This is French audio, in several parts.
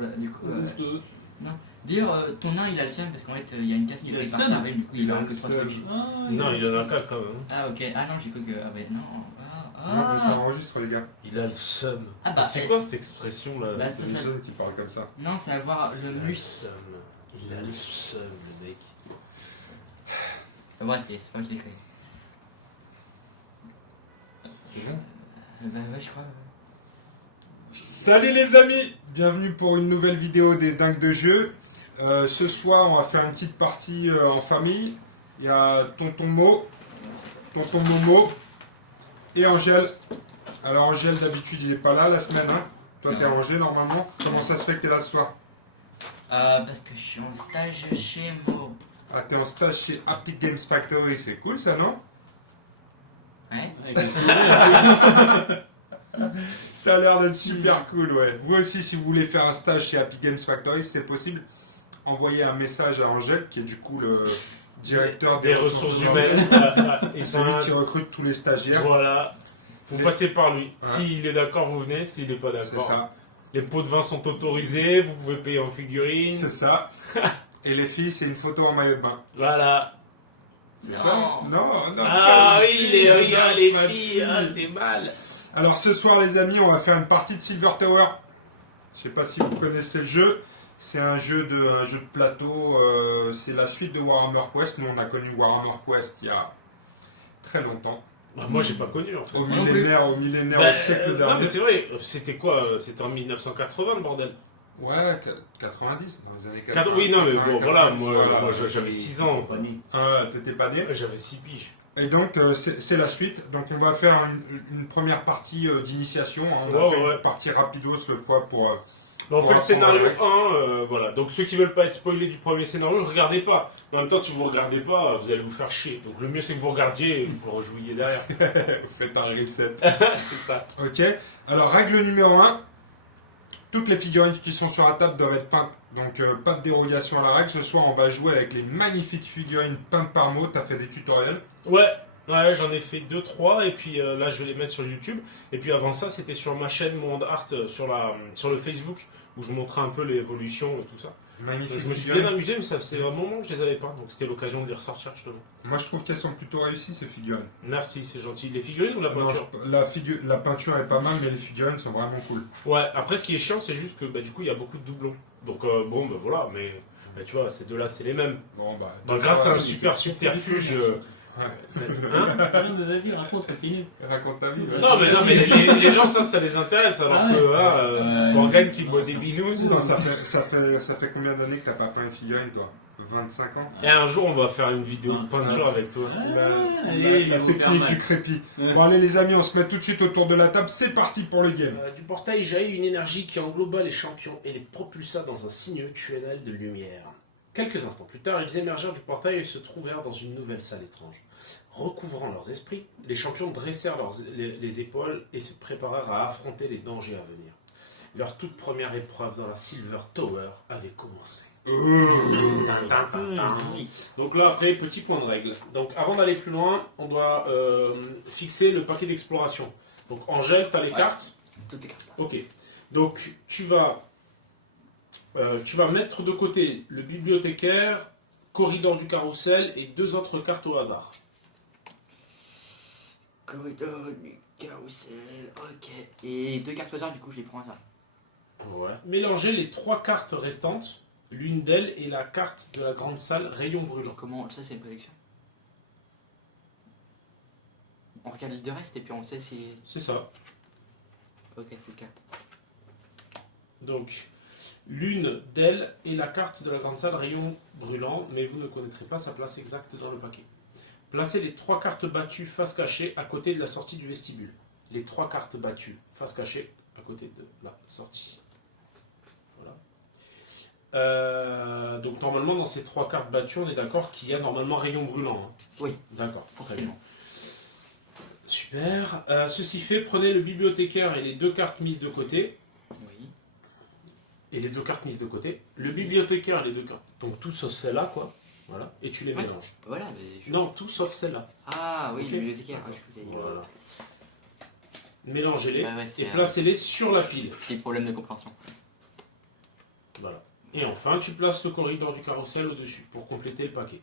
ensemble, du coup. Non. D'ailleurs, ton nain il a le seum parce qu'en fait il y a une case qui est par sa rime, du coup il a que 3 trucs. Non, il en a 4 quand même. Ah ok, ah non, j'ai cru que. Ah bah non. Non, mais ça enregistre, les gars. Il a le seum. Ah bah, c'est quoi cette expression là? Bah, C'est les jeunes qui parlent comme ça. Non, ça va voir le Il a le mus. seum. Il a le seum, le mec. C'est moi, c'est pas moi qui l'ai créé. C'est bon. Bah ouais, je crois. Salut les amis, bienvenue pour une nouvelle vidéo des dingues de jeu. Ce soir, on va faire une petite partie en famille. Il y a Tonton Mo, Tonton Momo et Angèle. Alors Angèle, d'habitude, il est pas là la semaine. Hein. Toi, t'es à Angers normalement. Comment ça se fait que t'es là ce soir? Parce que je suis en stage chez Mo. Ah, t'es en stage chez Happy Games Factory, c'est cool ça, non? Ouais. Ça a l'air d'être super cool, ouais. Vous aussi, si vous voulez faire un stage chez Happy Games Factory, c'est possible. Envoyez un message à Angèle, qui est du coup le directeur des ressources humaines. Et c'est lui qui recrute tous les stagiaires. Voilà. Vous passez par lui. Ouais. S'il est d'accord, vous venez. S'il n'est pas C'est d'accord, ça. les pots de vin sont autorisés. Vous pouvez payer en figurine. C'est ça. Et les filles, c'est une photo en maillot de bain. Voilà. C'est ça? Non, non. Ah pas de oui, filles, regarde non, les pas de filles. Ah, c'est mal. Alors ce soir, les amis, on va faire une partie de Silver Tower. Je sais pas si vous connaissez le jeu. C'est un jeu de plateau. C'est la suite de Warhammer Quest. Nous, on a connu Warhammer Quest il y a très longtemps. Bah, moi, j'ai pas connu en fait. Au non millénaire, Bah, au siècle non, dernier. mais c'est vrai. C'était quoi? C'était en 1980 le bordel. Ouais, 90, dans les années 80. Oui, non, mais bon, 90, voilà. Moi, voilà. moi, j'avais 6 ans. Quoi. Ah, t'étais pas né. J'avais 6 piges. Et donc, c'est la suite. Donc, on va faire une première partie d'initiation. Hein. On a Ouais, fait ouais. une partie rapidos l'autre fois pour... Bah, on fait le apprendre scénario la 1, voilà. Donc ceux qui veulent pas être spoilés du premier scénario, ne regardez pas. Mais en même temps, si vous regardez pas, vous allez vous faire chier. Donc le mieux c'est que vous regardiez et vous rejouiez derrière. Faites un reset. C'est ça. Ok. Alors, règle numéro 1. Toutes les figurines qui sont sur la table doivent être peintes. Donc, pas de dérogation à la règle. Ce soir, on va jouer avec les magnifiques figurines peintes par Mo. T'as fait des tutoriels. Ouais, j'en ai fait 2-3 et puis là je vais les mettre sur YouTube. Et puis avant ça, c'était sur ma chaîne Monde Art sur le Facebook où je montrais un peu l'évolution et tout ça. Magnifique. Je me suis figurines. bien amusé, mais ça faisait un moment que je les avais pas, donc c'était l'occasion de les ressortir justement. Moi, je trouve qu'elles sont plutôt réussies, ces figurines. Merci, c'est gentil. Les figurines ou la Non, peinture? la peinture est pas mal, mais les figurines sont vraiment cool. Ouais, après ce qui est chiant, c'est juste que bah, du coup il y a beaucoup de doublons. Donc bon, bah voilà, mais bah, tu vois, ces deux-là c'est les mêmes. Bon, bah, Donc grâce à un ouais, super subterfuge. Ouais. Hein? Non, mais vas-y, raconte, continue. Raconte ta vie. ouais. Non, mais les gens, ça les intéresse, alors Ah que ouais. Morgane qui boit des binous. Non, ça fait combien d'années que t'as pas peint une figurine, toi? 25 ans? Et un jour, on va faire une vidéo de peinture avec toi. La technique du crépi. Bon, allez, les amis, on se met tout de suite autour de la table. C'est parti pour le game. Du portail jaillit une énergie qui engloba les champions et les propulsa dans un sinueux tunnel de lumière. Quelques instants plus tard, ils émergèrent du portail et se trouvèrent dans une nouvelle salle étrange. Recouvrant leurs esprits, les champions dressèrent les épaules et se préparèrent à affronter les dangers à venir. Leur toute première épreuve dans la Silver Tower avait commencé. Donc là, après, petit point de règle. Donc avant d'aller plus loin, on doit fixer le paquet d'exploration. Donc Angèle, tu as les cartes. Toutes les cartes. Ok. Donc tu vas mettre de côté le bibliothécaire, corridor du carrousel et 2 autres cartes au hasard. Corridor du carrousel, ok. Et 2 cartes au hasard, du coup je les prends à ça. Ouais. Mélangez les 3 cartes restantes. L'une d'elles est la carte de la grande salle rayon brûlant. Comment ça, c'est une prédiction? On regarde les deux restes et puis on sait si. C'est ça. Ok, c'est le cas. Donc, l'une d'elles est la carte de la grande salle rayon brûlant, mais vous ne connaîtrez pas sa place exacte dans le paquet. Placez les 3 cartes battues face cachée à côté de la sortie du vestibule. Les 3 cartes battues face cachée à côté de la sortie. Voilà. Donc normalement dans ces 3 cartes battues, on est d'accord qu'il y a normalement rayon brûlant. Hein. Oui. D'accord. Forcément. Super. Ceci fait, prenez le bibliothécaire et les 2 cartes mises de côté. Oui. Et les 2 cartes mises de côté. Le bibliothécaire et les 2 cartes. Donc tout sauf celle-là, quoi. Voilà. Et tu les Ouais. mélanges. Voilà, mais. Non, tout sauf celle-là. Ah oui, Ok. le bibliothécaire, je crois que t'as dit. Voilà. Mélangez-les Ouais, c'est et placez-les sur la pile. Petit problème de compréhension. Et enfin, tu places le corridor du carrousel au-dessus pour compléter le paquet.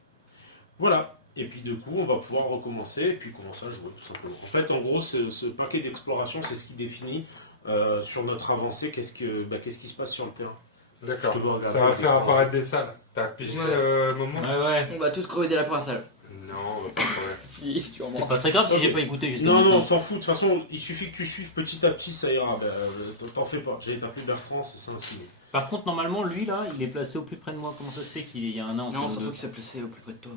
Voilà. Et puis du coup, on va pouvoir recommencer et puis commencer à jouer tout simplement. En fait, en gros, ce paquet d'exploration, c'est ce qui définit sur notre avancée qu'est-ce qui se passe sur le terrain. D'accord. Je te vois regarder Ça va avec faire les apparaître des salles. T'as appuyé sur Ouais. le moment Ouais. On va tous crever dès la première salle. Non, on va pas faire. Si, sûrement. C'est pas très grave si j'ai pas écouté jusqu'à Non, maintenant. non, on s'en fout. De toute façon, il suffit que tu suives petit à petit, ça ira. T'en fais pas. J'ai appelé Bertrand, c'est un signe. Par contre, normalement, lui là, il est placé au plus près de moi. Comment ça se fait qu'il y a un an entre Non, on nous s'en deux fout qu'il soit placé au plus près de toi.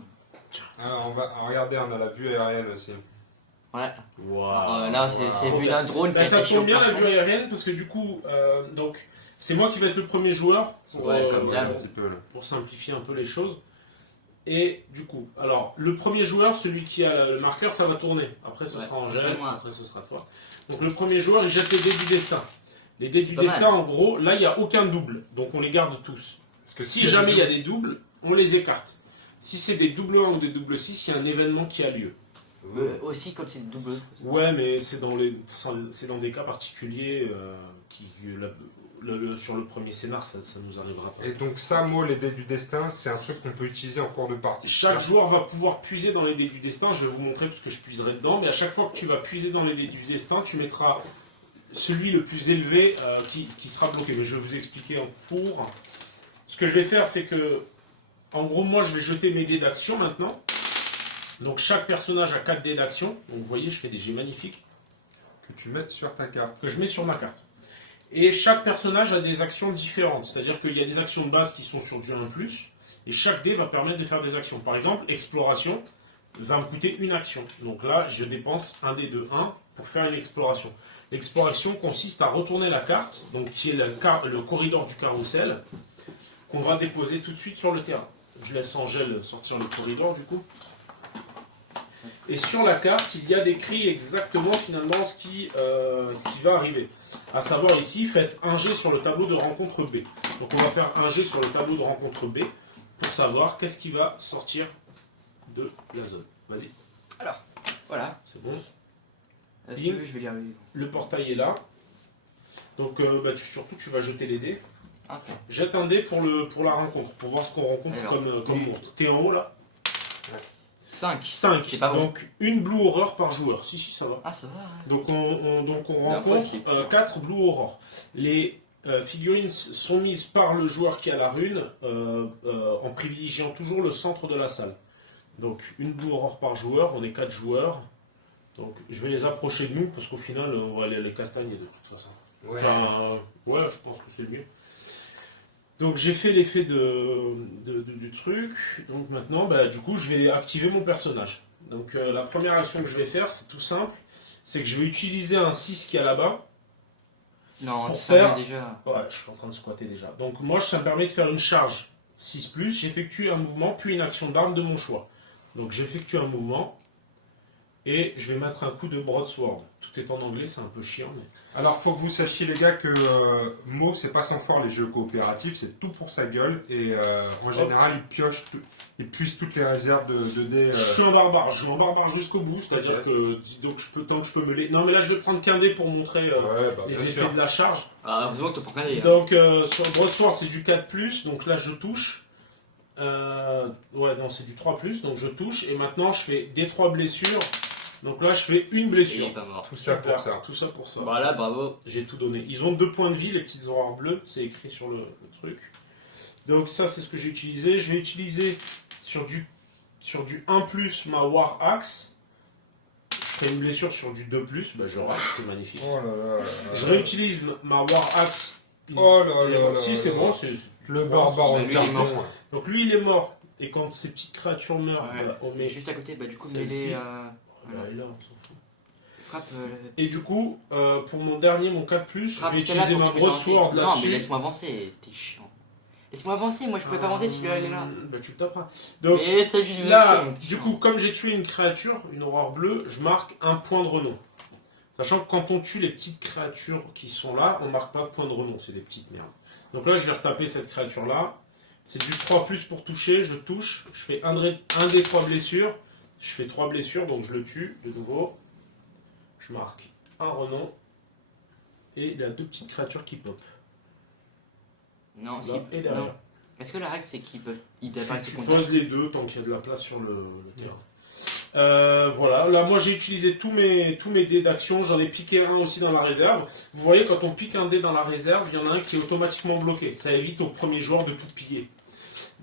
Ah, regardez, on a la vue aérienne aussi. Ouais. Wow. Alors, là, c'est vu d'un drone qui Bah, a ça attaché au tombe bien la plafond. vue aérienne parce que du coup, donc c'est moi qui vais être le premier joueur pour, Ouais, ça me Ouais, bien. un petit peu là. pour simplifier un peu les choses. Et du coup, alors le premier joueur, celui qui a le marqueur, ça va tourner. Après, ce Ouais. sera Angèle, Après, moi. après, ce sera toi. Donc le premier joueur, il jette les dés du destin. Les dés du pas destin, mal. en gros, là, il n'y a aucun double. Donc on les garde tous. Parce que Si jamais il y a des doubles, on les écarte. Si c'est des double 1 ou des double 6, il y a un événement qui a lieu. Aussi, quand c'est une doubleuse. Ouais, mais c'est dans des cas particuliers sur le premier scénar, ça nous arrivera pas. Et donc ça, moi, les dés du destin, c'est un truc qu'on peut utiliser en cours de partie. Chaque joueur va pouvoir puiser dans les dés du destin, je vais vous montrer parce que je puiserai dedans, mais à chaque fois que tu vas puiser dans les dés du destin, tu mettras celui le plus élevé qui sera bloqué. Mais je vais vous expliquer en cours. Ce que je vais faire, c'est que, en gros, moi je vais jeter mes dés d'action maintenant. Donc chaque personnage a 4 dés d'action. Donc vous voyez, je fais des jets magnifiques Que tu mettes sur ta carte. que je mets sur ma carte. Et chaque personnage a des actions différentes. C'est-à-dire qu'il y a des actions de base qui sont sur du 1+, et chaque dé va permettre de faire des actions. Par exemple, exploration va me coûter une action. Donc là, je dépense un dé de 1 pour faire une exploration. L'exploration consiste à retourner la carte, donc qui est le corridor du carrousel, qu'on va déposer tout de suite sur le terrain. Je laisse Angèle sortir le corridor du coup. Et sur la carte, il y a décrit exactement finalement ce qui va arriver. À savoir ici, faites un jet sur le tableau de rencontre B. Donc on va faire un jet sur le tableau de rencontre B pour savoir qu'est-ce qui va sortir de la zone. Vas-y, Voilà. c'est bon. Si tu veux, je vais lire. Le portail est là. Donc surtout tu vas jeter les dés. Ok. Jette un dé pour la rencontre, pour voir ce qu'on rencontre Alors, comme monstre. T'es en haut là 5. 5. C'est pas bon. Donc une Blue Horror par joueur. Si, ça va. Ah, ça va. Hein. Donc on La rencontre fois, c'était pire. 4 Blue Aurore. Les figurines sont mises par le joueur qui a la rune en privilégiant toujours le centre de la salle. Donc une Blue Aurore par joueur, on est 4 joueurs. Donc je vais les approcher de nous parce qu'au final on va aller les castagner de toute façon. Ouais. Enfin, ouais, je pense que c'est mieux. Donc j'ai fait l'effet du truc. Donc maintenant, du coup, je vais activer mon personnage. Donc la première action que je vais faire, c'est tout simple. C'est que je vais utiliser un 6 qui est là-bas. Non, Pour tu savais faire- déjà. Ouais, je suis en train de squatter déjà. Donc moi, ça me permet de faire une charge 6+. J'effectue un mouvement, puis une action d'arme de mon choix. Donc j'effectue un mouvement. Et je vais mettre un coup de broadsword. Tout est en anglais, c'est un peu chiant. Mais... Alors, faut que vous sachiez, les gars, que Mo, c'est pas sans fort les jeux coopératifs, c'est tout pour sa gueule. Et en général, il puise toutes les réserves de dés. Je suis un barbare, jusqu'au bout, c'est-à-dire Ok. que donc tant que je peux me les... Non mais là je vais prendre qu'un dé pour montrer Ouais, bah, les bien effets sûr. de la charge. Ah, heureusement que t'as pas regardé. Hein. Donc sur le broadsword c'est du 4+, donc là je touche. Ouais non c'est du 3+, donc je touche. Et maintenant je fais des 3 blessures. Donc là je fais une Il est blessure. pas mort. Tout ça Super, pour ça. Tout ça pour ça. Voilà, bravo. J'ai tout donné. Ils ont 2 points de vie, les petites aurores bleues, c'est écrit sur le truc. Donc ça c'est ce que j'ai utilisé. Je vais utiliser sur du 1+, ma War Axe. Je fais une blessure sur du 2+, je rate, c'est magnifique. Oh là là là Je là. réutilise ma War Axe. Oh là là là Si là c'est là. bon, Le barbare en Lui, il est mort. carton. Donc lui il est mort. Et quand ces petites créatures meurent, Ouais. on met... Juste à côté, du coup, Celle-ci. mêlée. Voilà, et là, on s'en fout. Frappe. Et du coup, pour mon dernier, mon 4+, je frappe vais celle-là utiliser pour ma que je puisse avancer. broadsword Non, mais là-dessus. laisse-moi avancer, t'es chiant. Laisse-moi avancer, moi je pouvais pas avancer si celui-là il est là. Tu le taperas. Donc Mais c'est juste une là, action, t'es du chiant. coup, comme j'ai tué une créature, une aurore bleue, je marque un point de renom. Sachant que quand on tue les petites créatures qui sont là, on marque pas de point de renom, c'est des petites merdes. Donc là, je vais retaper cette créature-là. C'est du 3+ pour toucher, je touche, je fais un des 3 blessures, je fais 3 blessures, donc je le tue de nouveau. Je marque un renom, et il y a 2 petites créatures qui pop. Non, si. là et derrière. Non. Parce que la règle, c'est qu'ils peuvent. Ils Tu, doivent pas se tu contact. poses les deux tant qu'il y a de la place sur le terrain. Voilà, là moi j'ai utilisé tous mes dés d'action, j'en ai piqué un aussi dans la réserve. Vous voyez, quand on pique un dé dans la réserve, il y en a un qui est automatiquement bloqué. Ça évite au premier joueur de tout piller.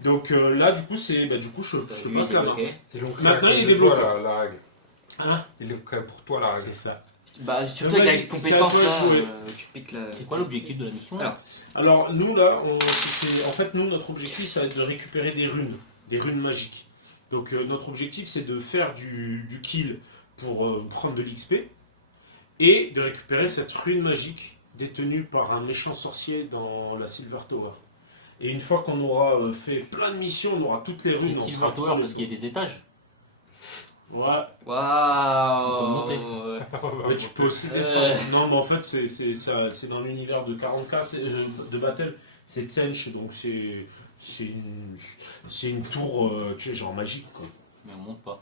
Donc là, du coup, je passe la main. Ok. Et donc, Maintenant, il est c'est débloqué. toi, la règle. Hein? Il est prêt pour toi la règle. C'est ça. Bah, surtout Mais avec la vas-y, compétence c'est à toi là, de jouer. tu piques la. C'est quoi l'objectif de la mission là? Alors nous là, en fait nous notre objectif ça va être de récupérer des runes magiques. Donc notre objectif c'est de faire du kill pour prendre de l'XP et de récupérer cette rune magique détenue par un méchant sorcier dans la Silver Tower. Et une fois qu'on aura fait plein de missions, on aura toutes les runes. C'est on Silver sera Tower trop parce qu'il y a des étages. Ouais, Waouh. mais tu peux aussi descendre. Non, mais en fait, c'est dans l'univers de 40K de Battle. C'est Tsench, donc c'est une tour, tu sais, genre magique, quoi. Mais on monte pas.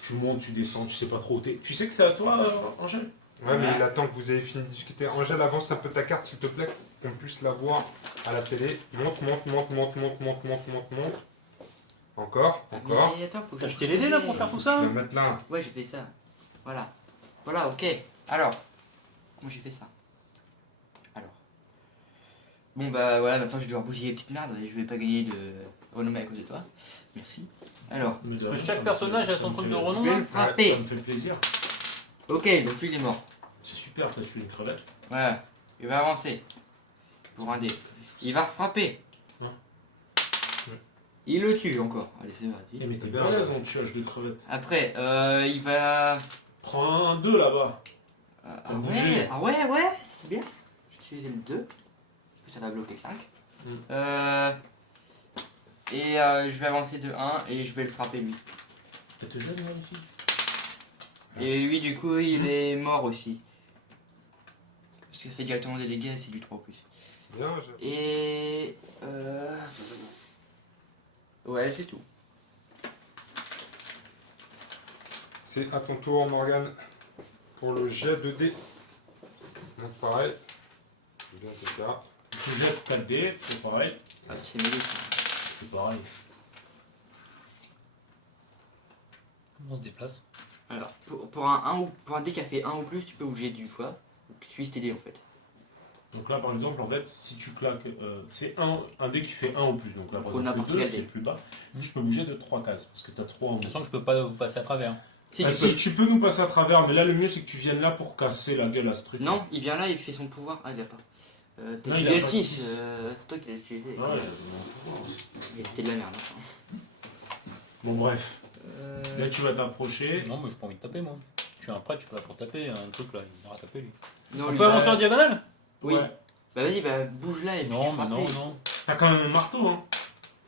Tu montes, tu descends, tu sais pas trop où t'es. Tu sais que c'est à toi, Angèle? Ouais, mais il attend que vous ayez fini de discuter. Angèle, avance un peu ta carte, s'il te plaît, qu'on puisse la voir à la télé. Monte, monte, monte, monte, monte, monte, monte, monte, monte. Encore, encore. Mais attends, faut que T'as je acheté les dés là pour faire tout Je ça? vais mettre là. Ouais, j'ai fait ça. Voilà. Voilà, ok. Alors, comment j'ai fait ça? Alors. Bon, bah voilà, maintenant je vais devoir bousiller les petites merdes et je vais pas gagner de renommée à cause de toi. Merci. Alors, Mais Parce que chaque personnage a son truc de renom. je vais hein. le frapper. Ça me fait plaisir. Ok, donc lui il est mort. C'est super, t'as tué une crevette. Voilà. Il va avancer. Pour un dé. Il va frapper. Hein? Il le tue encore. Allez, c'est parti. Eh, mais t'es bien, balèze ça. en tuage de crevettes. Après, il va. Prends un 2 là-bas. Ah Faut ouais, bouger. ah ouais, c'est bien. Je vais utiliser le 2. Du coup, ça va bloquer 5. Je vais avancer de 1 et je vais le frapper lui. Elle te gêne, magnifique. Et lui, du coup, il est mort aussi. Parce que ça fait directement des dégâts, c'est du 3 en plus. Bien, Et. Ouais, c'est tout. c'est à ton tour, Morgane, pour le jet de dés. Donc pareil. Bien tes cartes. Tu jettes 4 dés, c'est pareil. Ah, c'est mêlé ça. C'est pareil. Comment on se déplace? Alors, pour un dé qui a fait 1 ou plus, tu peux bouger d'une fois. Tu utilises tes dés en fait. Donc là, par exemple, en fait, si tu claques, c'est un dé qui fait 1 ou plus. Donc là, par Pour exemple, n'importe le 2, quel c'est dé. le plus bas. Je peux bouger de 3 cases, parce que tu as 3 en De haut. toute façon, je peux pas vous passer à travers. Si, Ah, tu si, tu peux nous passer à travers, mais là, le mieux, c'est que tu viennes là pour casser la gueule à ce truc. Non, il vient là, il fait son pouvoir. Ah, il a pas. T'as Non, il utilisé a le pas 6. 6. C'est toi qui l'as utilisé. Ouais, j'avais mon pouvoir aussi. Et c'était de la merde. Hein. Bon, bref. Là, tu vas t'approcher. Non, mais j'ai pas envie de taper moi. Je suis un prêtre, je suis pas là pour taper. Un truc là, il ira taper lui. Non, On lui, peut avancer en diagonale? Oui. Ouais. Bah vas-y, bah bouge là et puis Non, tu mais frappes non, lui. non. T'as quand même un marteau, hein.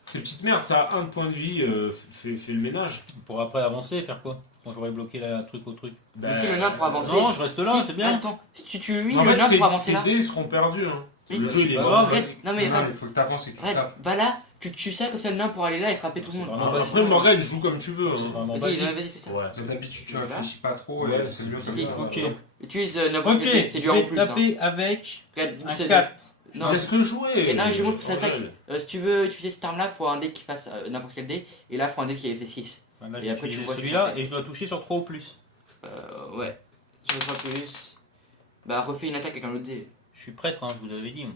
Ces petites merdes, ça a 1 point de vie, fait le ménage. Pour après avancer et faire quoi? Quand j'aurais bloqué la truc au truc. Mais si le nain pour avancer. Non, je reste là, Si, c'est bien. Attends, si tu tues lui, En le fait, nain pour avancer tes là. dés seront perdus, hein. Oui. Le jeu, il est Bah, mort. non, Arrête, non mais Non, arrête, il faut que tu avances et que tu arrête, tapes. va là, tu tues ça comme ça le nain pour aller là et frapper tout le monde. Vraiment Après, le Morgane, joue comme tu veux. C'est Hein. vraiment Vas-y, basique. vas-y, fais ça. Ouais. Mais d'habitude, tu Voilà. réfléchis pas trop Ouais, et c'est mieux comme Vas-y, ça. ok. Donc, utilise n'importe Ok, quel dé, c'est je du en vais plus. Hein. taper avec Regarde, un c'est- 4. Non, Laisse-le jouer. et non, je montre pour s'attaque. Angèle. Si tu veux utiliser cette arme là, faut un dé qui fasse n'importe quel dé, et là, faut un dé qui avait fait 6. Là, Et j'ai après, tu utilisé vois ce que celui-là ça fait. et je dois toucher sur 3 ou plus. Ouais, sur le 3 plus. Bah, refais une attaque avec un autre dé. Je suis prêtre, hein, je vous avais dit.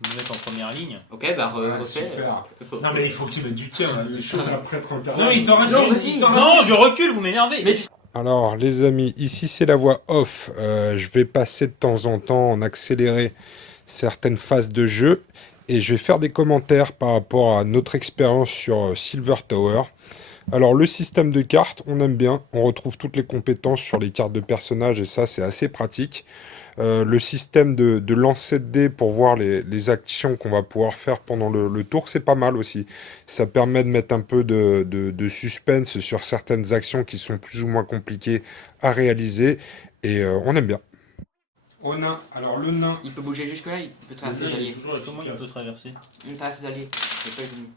Vous me mettez en première ligne. Ok, bah, Ouais, refais. super. Non, mais il faut que tu mettes du tien, là. C'est chaud. un prêtre en Non, mais il t'en reste Non, une, vas-y. il t'en reste Non, une. je recule, vous m'énervez. Mais tu Alors les amis, ici c'est la voix off. Je vais passer de temps en temps en accéléré certaines phases de jeu et je vais faire des commentaires par rapport à notre expérience sur Silver Tower. Alors le système de cartes, on aime bien, on retrouve toutes les compétences sur les cartes de personnages et ça c'est assez pratique. Le système de lancer de dés pour voir les actions qu'on va pouvoir faire pendant le tour, c'est pas mal aussi. Ça permet de mettre un peu de suspense sur certaines actions qui sont plus ou moins compliquées à réaliser et on aime bien. Au nain, alors le nain, il peut bouger jusque là, il peut traverser les Il est alliés. toujours Comment il peut efficace. traverser? Il traverse les alliés. C'est pas les ennemis.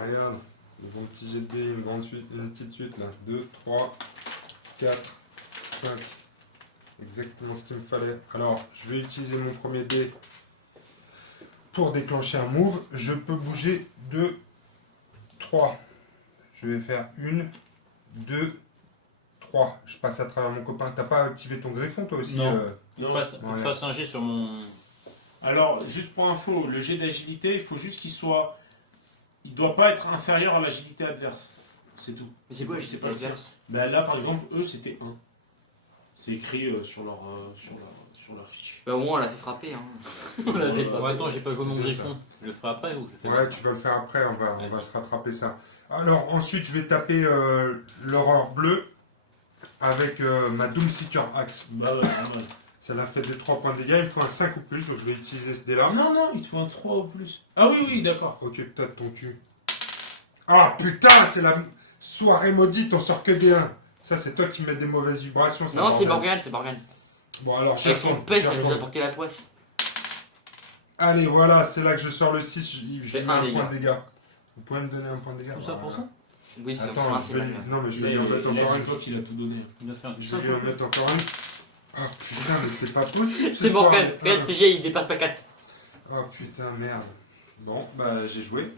regarde, un bon petit jet de dés, une grande suite, une petite suite là, 2, 3, 4, 5. Exactement ce qu'il me fallait. Alors, je vais utiliser mon premier dé pour déclencher un move, je peux bouger de 3. Je vais faire 1, 2, 3. Je passe à travers mon copain. T'as pas activé ton griffon toi aussi Non. Non. Faut que je fasse un jet sur mon. Alors, juste pour info, le jet d'agilité, il faut juste qu'il soit. Il doit pas être inférieur à l'agilité adverse. C'est tout. Mais c'est quoi, je C'est sais pas pas ça. dire. Bah là, par exemple, eux, c'était 1. C'est écrit sur leur fiche. Bah, au moins, on l'a fait frapper. Hein. On l'avait Ouais, attends, j'ai pas joué mon griffon. Je le ferai après ou je le fais Ouais, tu vas le faire après, on va Vas-y. se rattraper ça. Alors, ensuite, je vais taper l'horreur bleue avec ma Doomseeker Axe. Bah ouais, ouais. Ça l'a fait de 3 points de dégâts, il me faut un 5 ou plus, donc je vais utiliser ce dé-là. Non, il te faut un 3 ou plus. Ah oui, oui, d'accord. Ok, peut-être ton cul. Ah putain, c'est la soirée maudite, on sort que des 1. Ça, c'est toi qui mets des mauvaises vibrations. ça, Non, c'est bordel. Morgane, c'est Morgane. Bon, alors, Avec son j'attends, pèse, ça nous a j'attends. porté la poisse. Allez, voilà, c'est là que je sors le 6, je Fais mets un un dégât. point de dégâts. Vous pouvez me donner un point de dégâts? Tout ça pour Voilà. ça Oui, c'est Attends, ça, je c'est vais pas lui- grave. non, mais je vais Mais lui en mettre il a encore dit une. toi qui l'a tout donné. Il doit faire Je vais lui en mettre encore une. Oh putain, mais c'est pas possible. ce C'est soir. Morgane, regarde, CG, il dépasse pas 4. Oh putain, merde. Bon, bah j'ai joué. Ouais,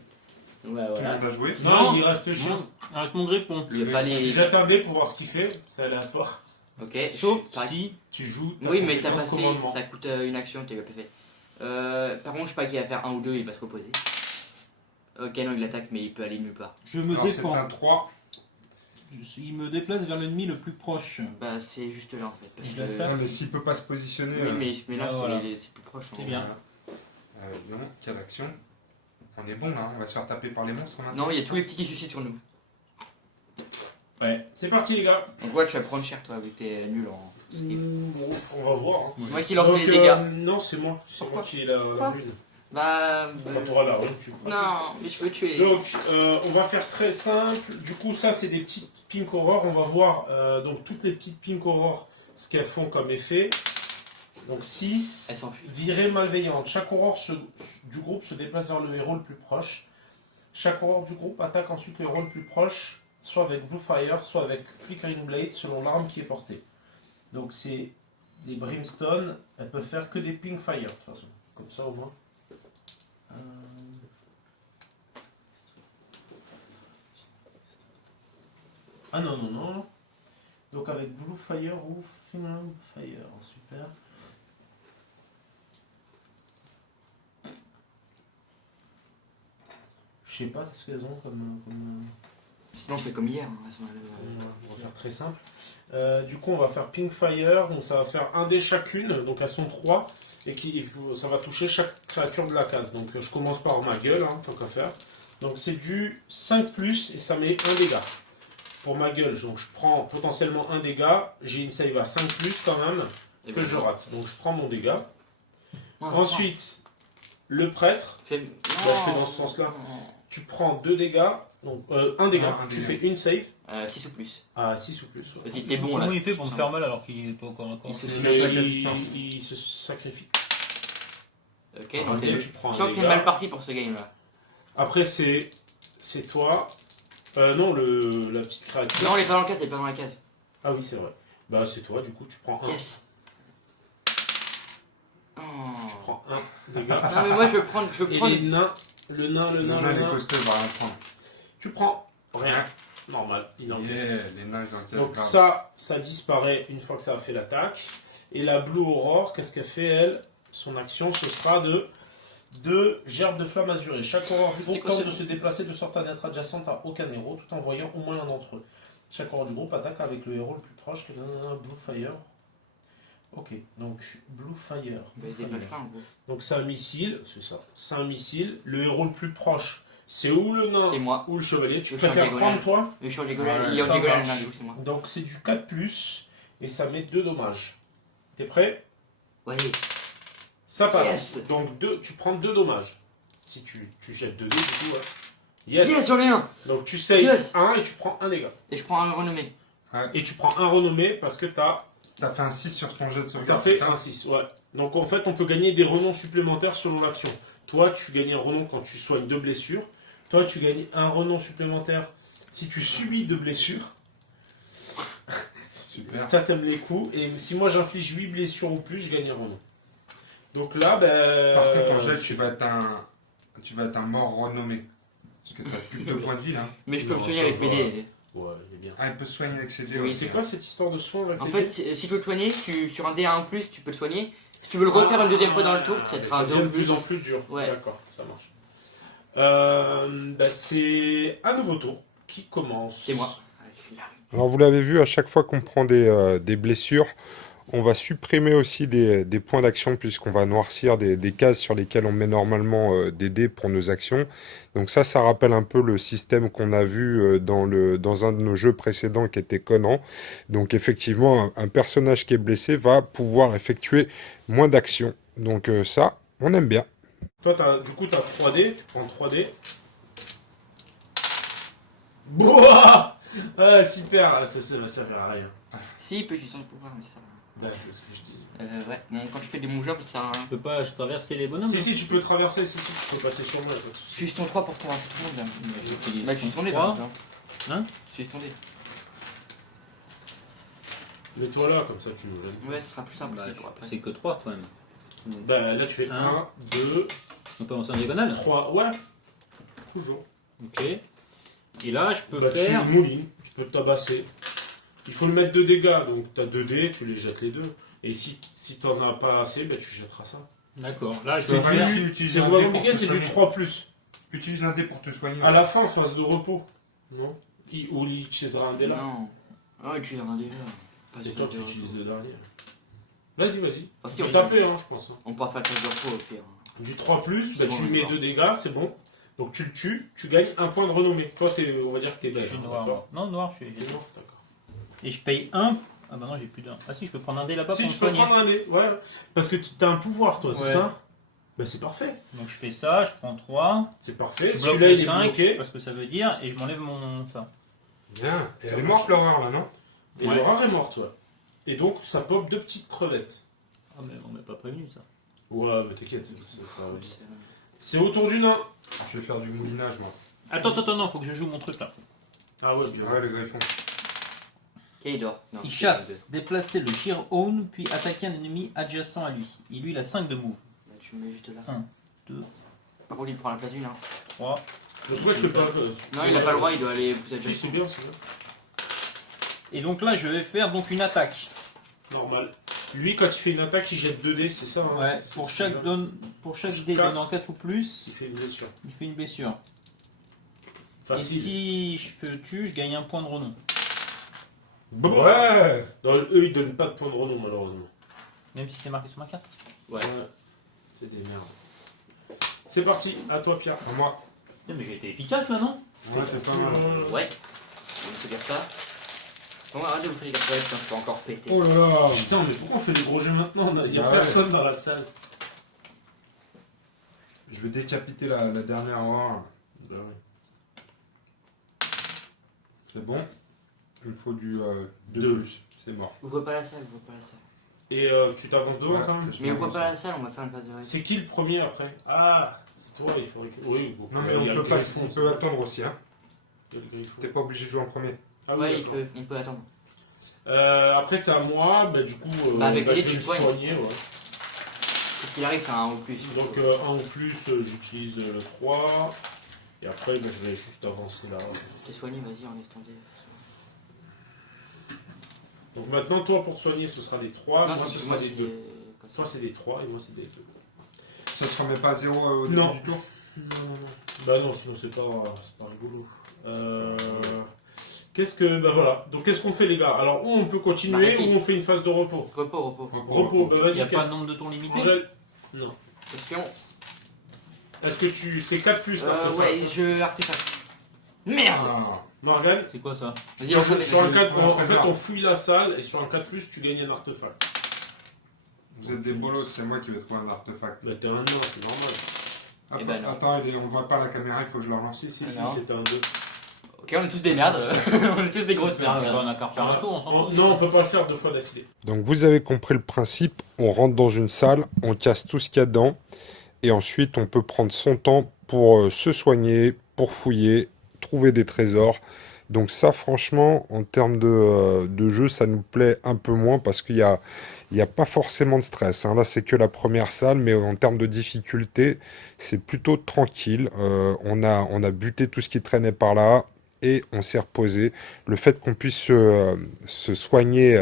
Tout le voilà. monde a joué. Non, il reste le chien. Non, avec mon griffon. Il y a pas les. Jette un dé pour voir ce qu'il fait. C'est aléatoire. Ok. Sauf Pareil. si. Tu joues. Oui, mais t'as pas compétence fait, commandement. ça coûte une action, tu l'as pas fait. Par contre, je sais pas qu'il va faire un ou deux, il va se reposer. Ok, non, il attaque, mais il peut aller nulle part. Je me Alors c'est défends. un 3. Il me déplace vers l'ennemi le plus proche. Bah, c'est juste là en fait. Parce Il que... attaque. Non, mais s'il peut pas se positionner. Oui, mais là, Ah, c'est voilà. c'est plus proche. hein. C'est bien. Lyon, quelle action. On est bon là, on va se faire taper par les monstres maintenant. Non, il y a tous les petits qui suscitent sur nous. Ouais, c'est parti, les gars. Donc, ouais, tu vas prendre cher, toi, vu que t'es nul en. Bon, on va voir. hein. C'est moi qui lance Donc, les dégâts. non, c'est moi. C'est Pourquoi moi qui ai la Pourquoi lune. Bah. Quand t'auras la rune, tu feras. Non, mais je veux tuer les. Donc, on va faire très simple. Du coup, ça, c'est des petites Pink Aurore. On va voir donc toutes les petites Pink Aurore, ce qu'elles font comme effet. Donc, 6. Elle s'enfuit. Virée malveillante. Chaque aurore du groupe se déplace vers le héros le plus proche. Chaque aurore du groupe attaque ensuite le héros le plus proche, soit avec Blue Fire, soit avec Flickering Blade, selon l'arme qui est portée. Donc, c'est les Brimstone. Elles peuvent faire que des Pink Fire, de toute façon. Comme ça, au moins. Ah non, non, non. Donc avec Blue Fire ou Finland Fire. Super. Je sais pas ce qu'elles ont comme... Sinon, c'est comme hier. Hein, On va faire très simple. Du coup, on va faire Pink Fire. Donc ça va faire un dé chacune. Donc elles sont 3. Et ça va toucher chaque créature de la case. Donc je commence par ma gueule, hein, tant qu'à faire. Donc c'est du 5+, et ça met 1 dégât. Pour ma gueule, donc je prends potentiellement 1 dégât. J'ai une save à 5+, quand même, Et que je rate. Donc je prends mon dégât. Ouais, Ensuite, le prêtre. Fais... Bah, je fais dans ce sens-là. Tu prends 2 dégâts. Donc 1 dégât. Un Tu dégât. fais une save 6 ou plus. à 6 ou plus. ouais. Vas-y, t'es bon là. Comment il fait pour me faire mal alors qu'il est pas encore un corps Il se- Mais attaque à distance. il se sacrifie. Ok, Alors, donc t'es. tu prends Je un sens que t'es dégât. mal parti pour ce game là. Après, c'est toi. Non, la petite créature. Non, elle est pas dans la case, elle est pas dans la case. Ah oui, c'est vrai. Bah, c'est toi, du coup, tu prends 1. Yes. Oh. Tu prends 1 dégât. Non, mais moi je veux prendre. Et les nains, le nain, Le nain des le nain. costauds va rien prendre. Tu prends rien. Normal, il encaisse. Yeah, les nains ils encaissent Donc grave. ça disparaît une fois que ça a fait l'attaque. Et la Blue Aurore, qu'est-ce qu'elle fait, elle? Son action, ce sera de gerbe de flamme azurée. Chaque aurore du C'est groupe quoi, tente ça de se déplacer de sorte à n'être adjacente à aucun héros, tout en voyant au moins l'un d'entre eux. Chaque aurore du groupe attaque avec le héros le plus proche que Blue Fire. Ok, donc Blue Fire. Bah, Blue il se déplace Fire. là en gros. Donc c'est un missile, c'est ça. C'est un missile. Le héros le plus proche, c'est ou le nain C'est moi. ou le chevalier. Tu Je suis en préfères diagonale. prendre toi? Je suis en diagonale. Ouais, Il est en ça diagonale, marche. le nain, du coup, c'est moi. Donc c'est du 4+, et ça met 2 dommages. T'es prêt? Ouais. Ça passe. Yes. Donc tu prends 2 dommages. Si tu jettes 2 dés, du coup, ouais. Yes, Yes, j'en ai un. Donc tu saves Yes. 1 et tu prends 1 dégât. Et je prends un renommé. Et tu prends un renommé parce que t'as T'as fait un 6 sur ton jet de Tout à sauvegarde. fait, c'est ça un 6, ouais. Donc en fait, on peut gagner des renoms supplémentaires selon l'action. Toi, tu gagnes un renom quand tu soignes 2 blessures. Toi, tu gagnes un renom supplémentaire si tu subis 2 blessures. Super. T'aimes les coups. Et si moi j'inflige 8 blessures ou plus, je gagne un renom. Donc là, Par contre, Angèle, tu vas être un mort renommé. Parce que tu n'as plus que 2 points de vie là. Mais je peux me Non, soigner ça avec mes va. dés. Ouais, il est bien. Ah, elle peut se soigner avec ses dés Oui, aussi. C'est quoi cette histoire de soin avec En les fait, dés si tu veux le soigner, sur un dé à 1+, tu peux le soigner. Si tu veux le refaire une deuxième fois dans le tour, ça mais sera un devient de 2+. plus en plus dur. Ouais. D'accord, ça marche. C'est un nouveau tour qui commence. C'est moi. Alors vous l'avez vu, à chaque fois qu'on prend des blessures, on va supprimer aussi des points d'action puisqu'on va noircir des cases sur lesquelles on met normalement des dés pour nos actions. Donc ça rappelle un peu le système qu'on a vu dans un de nos jeux précédents qui était Conan. Donc effectivement, un personnage qui est blessé va pouvoir effectuer moins d'actions. Donc ça, on aime bien. Toi, du coup, tu as 3 dés, tu prends 3 dés. Boah ah, super, ça va servir à rien. Si, il peut utiliser son pouvoir, mais ça. Bah, c'est ce que je dis. Ouais, bon, quand tu fais des mouvements, ça. Je peux pas traverser les bonhommes. Si, tu peux traverser, si, tu peux passer sur moi, y a pas de souci. Tu utilises ton 3 pour traverser tout le monde. Là. J'utilise Bah, tu utilises ton dé, trois. par exemple. Hein Tu utilises ton dé. Mets-toi là, comme ça, tu nous aides. Ouais, ce sera plus simple Bah, aussi pour après. c'est que 3 quand même. Donc, Bah, là, tu fais Un. 1, 2, on peut avancer en diagonale. 3. Ouais, toujours. Ok. Et là, je peux Bah, faire. tu moulines, tu peux te tabasser. Il faut le mettre de dégâts, donc tu as 2 dés, tu les jettes les deux. Et si t'en as pas assez, bah, tu jetteras ça. D'accord. Là, je C'est peux vrai, faire. si tu utilises C'est un pas dé pour compliqué, te c'est du soigner. 3+. Utilise un dé pour te soigner. À la fin, phase de repos. Non Ou il utilisera un dé là. Non. Ah, tu utilises un dé là. Pas Et sûr toi, de- tu utilises le dernier. Vas-y. Ah, si, Tu on peux taper, hein, je pense. Hein. On pourra faire le test de repos au pire. Du 3+, C'est bah, bon, tu lui mets d'accord. 2 dégâts, c'est bon. Donc tu le tues, tu gagnes 1 point de renommée. Toi, on va dire que t'es Je belge. suis hein, noir. d'accord. Non, noir, je suis. T'es noir, d'accord. Et je paye 1. Ah bah non, j'ai plus d'un. Ah si, je peux prendre un dé là-bas Si, pour tu me peux soigner. prendre un dé, ouais. Parce que t'as un pouvoir, toi, c'est Ouais. ça Bah, c'est parfait. Donc je fais ça, je prends 3. C'est parfait. Je bloque Celui-là, le il est 5, bloqué. parce que ça veut dire, et je m'enlève mon ça. Bien. Et elle est morte l'horreur là, non? Et Ouais. l'horreur est morte, ouais. Et donc, ça pop 2 petites crevettes. Ah mais on m'a pas prévenu ça. Ouais, mais t'inquiète. ça- C'est- C'est au tour du nain. Je vais faire du moulinage moi. Attends, non, faut que je joue mon truc là. Ah ouais, bien. Ouais, le griffon. Ok, il dort. Non, Il c'est chasse, déplacer le Sheer Own, puis attaquer un ennemi adjacent à lui. Il a 5 de move. Bah, tu le mets juste là. 1, 2, Par contre, il prend la place d'une. Hein. 3. Donc, ouais, tu fais pas. Non, il a pas le droit, il doit aller plus Si, adjacent. c'est bien, c'est bien. Et donc là, je vais faire donc une attaque. Normal. Lui, quand il fait une attaque, il jette 2 dés, c'est ça hein, Ouais, c'est- pour c'est chaque, bien. pour chaque dé Quatre. donnant 4 ou plus, Il fait une blessure. il fait une blessure. Facile. Et si je fais tue, je gagne un point de renom. Ouais. Non, eux, ils donnent pas de points de renom, malheureusement. Même si c'est marqué sur ma carte. Ouais. C'est des merdes. C'est parti, à toi, Pierre. À moi. Non, mais j'ai été efficace là, non? Ouais, c'est pas mal. Ouais. On peut dire ça. Bon, arrêtez de vous faire des capoettes, je peux encore péter. Oh là là. Putain, mais pourquoi on fait des gros jeux maintenant? Il n'y a Ah ouais. personne dans la salle. Je vais décapiter la dernière horreur. Bah ouais. C'est bon. Il me faut du 2 Deux. plus. C'est mort. Ouvre pas la salle, ouvre pas la salle. Et tu t'avances devant Ouais, quand même. je Mais ouvre m'avance. pas la salle, on va faire une phase de reste. C'est qui le premier après? Ah, c'est toi, il faudrait que. Oui, bon, Non mais il y on a le peut pas, griffon, on peut attendre aussi. Hein. il y a le griffon. T'es pas obligé de jouer en premier. Ah oui, Ouais, d'accord. il peut attendre. Après, c'est à moi. Bah, du coup, Bah, avec je les vais tu me soignes. soigner. Ouais. Quoi qu'il arrive, c'est un ou plus. Donc, 1 en plus, j'utilise le 3. Et après, bah, je vais juste avancer là. T'es soigné, vas-y, on laisse ton dé. Donc, maintenant, toi, pour te soigner, ce sera les 3. Non, Moi, ce c'est sera moi, les c'est 2. comme ça. Toi, c'est des 3 et moi, c'est des 2. Ça se remet pas à 0 au début Non. du tour? Non. Bah, non, sinon, c'est pas rigolo. Qu'est-ce que. Bah, voilà. Donc, qu'est-ce qu'on fait, les gars? Alors, ou on peut continuer, Bah, ou on fait une phase de repos. Repos. Repos, bah, Il vas-y, n'y a pas de nombre de tours limité. Angèle. Non. Question. Est-ce que tu. C'est 4 plus, Ouais, je artefact. Merde. Ah. Morgane, C'est quoi ça? Vas-y, on sur, sur un 4, on en fait, préserve. on fouille la salle et sur un 4, tu gagnes un artefact. Vous êtes des bolos, c'est moi qui vais trouver un artefact. Bah, t'es un nain, c'est normal. Ah, Eh ben non. attends, on voit pas la caméra, il faut que je la relance. Si, Non. c'était un 2. Ok, on est tous des merdes. On est tous des grosses merdes. On a qu'à refaire un tour, on s'en fout. Non, on peut pas le faire 2 fois d'affilée. Donc vous avez compris le principe, on rentre dans une salle, on casse tout ce qu'il y a dedans, et ensuite on peut prendre son temps pour se soigner, pour fouiller, trouver des trésors, Donc ça, franchement, en termes de jeu, ça nous plaît un peu moins parce qu'il y a pas forcément de stress, hein. Là, c'est que la première salle, mais en termes de difficulté, c'est plutôt tranquille. On a buté tout ce qui traînait par là et on s'est reposé. Le fait qu'on puisse se soigner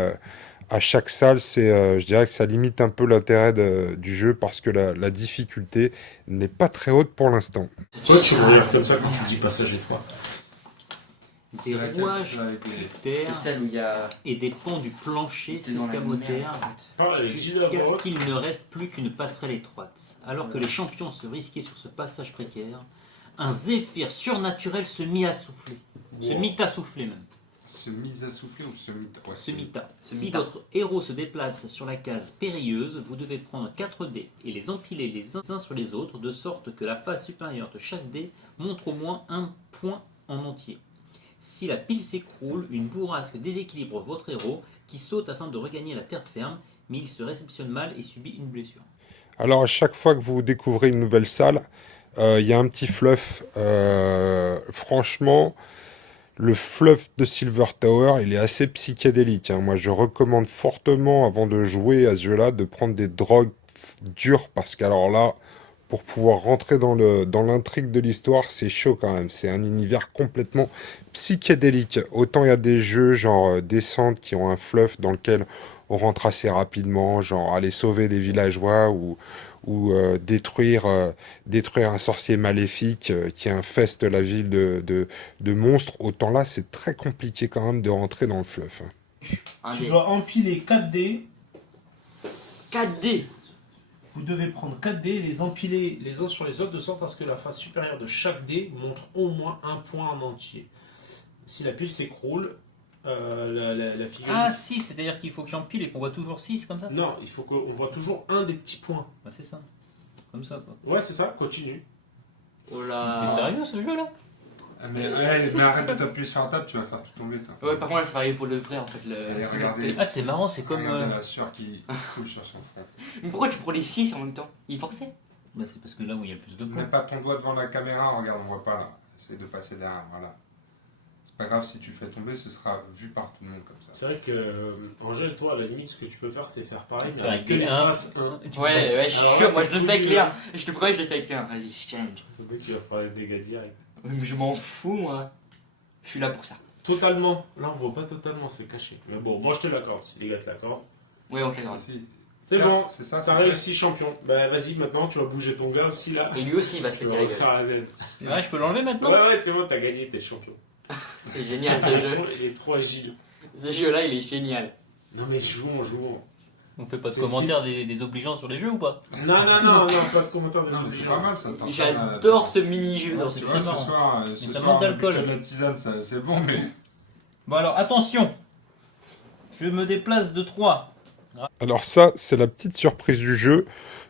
à chaque salle, je dirais que ça limite un peu l'intérêt du jeu parce que la difficulté n'est pas très haute pour l'instant. Toi, tu me regardes comme ça quand tu dis passager froid. Des rouages de C'est terre celle où il y a. et des pans du plancher C'est dans la s'escamotèrent merde, en fait. Parle, jusqu'à ce qu'il ne reste plus qu'une passerelle étroite. Alors que les champions se risquaient sur ce passage précaire, un zéphyr surnaturel se mit à souffler. Se mit à souffler même. Se mise à souffler ou se mit à... Ouais, Se mit à. Se Si mit à. votre héros se déplace sur la case périlleuse, vous devez prendre 4 dés et les empiler les uns sur les autres, de sorte que la face supérieure de chaque dé montre au moins un point en entier. Si la pile s'écroule, une bourrasque déséquilibre votre héros qui saute afin de regagner la terre ferme, mais il se réceptionne mal et subit une blessure. Alors à chaque fois que vous découvrez une nouvelle salle, il y a un petit fluff. Franchement, le fluff de Silver Tower, il est assez psychédélique, hein. Moi, je recommande fortement, avant de jouer à ce jeu-là, de prendre des drogues dures, parce qu'alors là, pour pouvoir rentrer dans l'intrigue de l'histoire, c'est chaud quand même. C'est un univers complètement psychédélique. Autant il y a des jeux genre Descente qui ont un fluff dans lequel on rentre assez rapidement, genre aller sauver des villageois ou détruire un sorcier maléfique qui infeste la ville de monstres. Autant là, c'est très compliqué quand même de rentrer dans le fluff, hein. Un Tu dé. dois empiler 4 dés. 4D. Vous devez prendre 4 dés et les empiler les uns sur les autres de sorte à ce que la face supérieure de chaque dé montre au moins un point en entier. Si la pile s'écroule, la figure... Ah si, c'est-à-dire qu'il faut que j'empile et qu'on voit toujours 6 comme ça. Non, il faut qu'on voit toujours un des petits points. Bah c'est ça. Comme ça quoi. Ouais, c'est ça, continue. Oh là. C'est sérieux ce jeu là? Mais arrête de t'appuyer sur la table, tu vas faire tout tomber, toi. Ouais, par contre, là, c'est pareil pour le vrai en fait. Allez, regardez. Ah c'est marrant, c'est comme... Regardez la sueur qui coule sur son front. Mais pourquoi tu prends les 6 en même temps? Il forçait. Bah c'est parce que là où il y a le plus de Mets points. pas ton doigt devant la caméra, regarde, on voit pas là. Essaye de passer derrière, voilà. C'est pas grave, si tu fais tomber, ce sera vu par tout le monde comme ça. C'est vrai que, Angèle, toi, à la limite, ce que tu peux faire, c'est faire pareil, mais Faire avec avec que les un. faces 1. Ouais, je Alors suis sûr, là, moi t'es je le fais avec cool, les là. 1. Je te promets, je le fais avec les 1. Vas-y, je change. Le mec, il va prendre les dégâts directs. Mais je m'en fous, moi. Je suis là pour ça. Totalement. Là, on voit pas totalement, c'est caché. Mais bon, moi, je te l'accorde. Si les gars te l'accordent. Ouais, on fait ça. Si, si. C'est Quatre, bon. c'est ça, T'as c'est réussi, champion. Bah, vas-y, maintenant, tu vas bouger ton gars aussi, là. Et lui aussi, il va se Tu le vas dire. refaire la même. C'est vrai, je peux l'enlever maintenant? Ouais, c'est bon, t'as gagné, t'es champion. C'est génial ce jeu. Il est trop agile. Ce jeu-là, il est génial. Non, mais jouons. On fait pas de C'est commentaires des obligeants sur les jeux ou pas? Non, pas de commentaire de Non, mais c'est pas mal, ça. J'adore ce mini-jeu dans c'est ce Tu jeu. vois, ce soir, Mais ce ça soir, manque on a d'alcool. bu que de la tisane, c'est bon, mais... Bon alors attention, je me déplace de 3. Alors ça, c'est la petite surprise du jeu.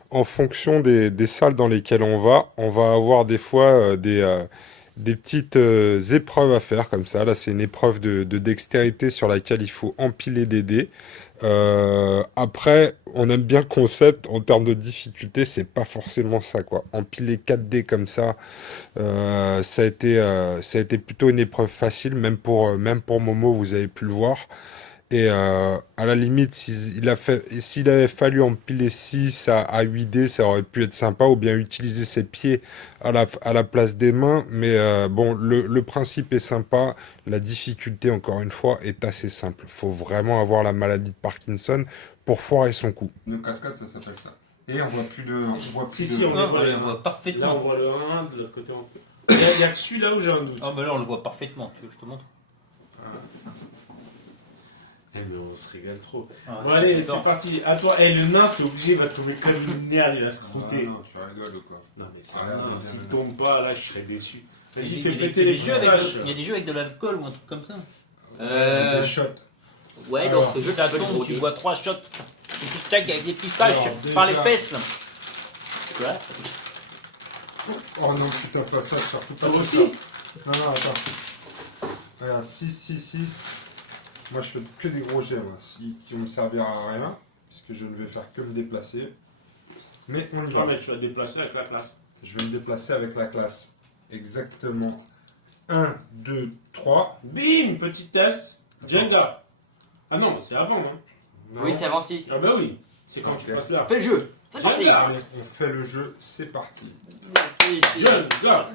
En fonction des salles dans lesquelles on va avoir des fois des petites épreuves à faire comme ça. Là, c'est une épreuve de dextérité sur laquelle il faut empiler des dés. Après, on aime bien le concept. En termes de difficulté, c'est pas forcément ça, quoi. Empiler 4 dés comme ça, ça a été plutôt une épreuve facile, même pour Momo, vous avez pu le voir. Et à la limite, s'il avait fallu empiler 6 à 8 dés, ça aurait pu être sympa, ou bien utiliser ses pieds à la place des mains. Mais bon, le principe est sympa. La difficulté, encore une fois, est assez simple. Il faut vraiment avoir la maladie de Parkinson pour foirer son coup. Une cascade, ça s'appelle ça. Et on voit plus de... Si, on Non, voit on le le voit Là, on parfaitement. voit le 1, de l'autre côté, on peut. Il y a que celui-là où j'ai un doute. Ah bah là on le voit parfaitement, tu veux que je te montre? Eh, mais on se régale trop. Ah, Bon, allez, j'adore. c'est parti. À toi. Eh, le nain, c'est obligé, il va tomber comme une merde, il va se Ah, croûter. non, tu rigoles ou quoi? Non, mais c'est Ah, un nain. bien, S'il bien. tombe pas, là, je serais déçu. Vas-y, Il y fais a des- péter il y a les des jeux avec pistaches. il y a des jeux avec de l'alcool ou un truc comme ça. Des shots. Ouais, Alors, dans ce jeu, Ça ça peut tombe, tu le bois 3 shots. Et puis tac avec des pistaches Alors, par les déjà- fesses. Quoi? Oh non, putain, pas ça, surtout pas Toi ça. aussi Non, attends. Regarde, 6, 6, 6. Moi, je fais que des gros jets, moi, qui vont me servir à rien, puisque je ne vais faire que me déplacer. Mais on y va. Non, mais tu vas te déplacer avec la classe. Je vais me déplacer avec la classe. Exactement. 1, 2, 3. Bim, petit test. Jenga. Ah non, c'est avant, hein. Non. Oui, c'est avancé. Ah bah oui, c'est quand tu Ok. passes là. Fais le jeu. C'est parti. Jenga. Allez, on fait le jeu, c'est parti. Jenga.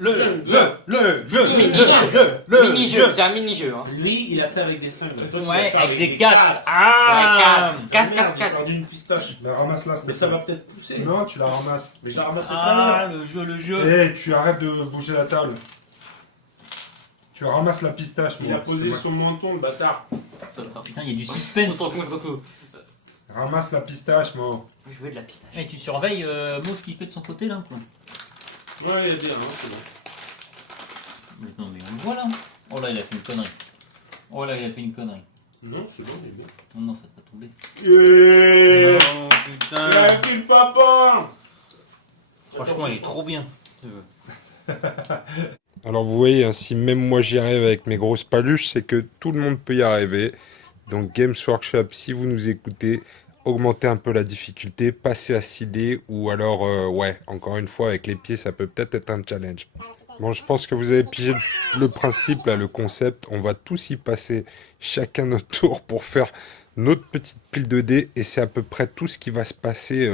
Le Mini-jeu, c'est un mini-jeu. Hein. Lui, il a fait avec des 5. Ouais, avec des 4. 4. Ah Ouais, 4. 4, J'ai 4. perdu une pistache. Mais ramasse-la, Mais ça va peut-être pousser. Non, tu la ramasses. Mais je la ramasse tout à Ah, l'heure. le jeu. Eh, tu arrêtes de bouger la table. Tu ramasses la pistache. Il moi. a posé C'est son menton, le bâtard. Ça va. Putain, il y a du On suspense. s'en fout, on s'en fout. moi. Ramasse la pistache, moi. Je veux de la pistache. Et tu surveilles Mo ce qu'il fait de son côté là quoi. Ouais, il a bien, hein, c'est bon. Mais non mais on le voit là. Oh là il a fait une connerie. Oh là il a fait une connerie. Non, c'est bon, il est bien. Oh non ça va tomber. Yeah. Oh Il putain. a pris le papa. Franchement il est trop bien. Alors vous voyez, hein, si même moi j'y arrive avec mes grosses paluches, c'est que tout le monde peut y arriver. Donc Games Workshop, si vous nous écoutez, augmentez un peu la difficulté, passez à 6D ou alors, ouais, encore une fois, avec les pieds, ça peut peut-être être un challenge. Bon, je pense que vous avez pigé le principe, là, le concept. On va tous y passer chacun notre tour pour faire notre petite pile de dés et c'est à peu près tout ce qui va se passer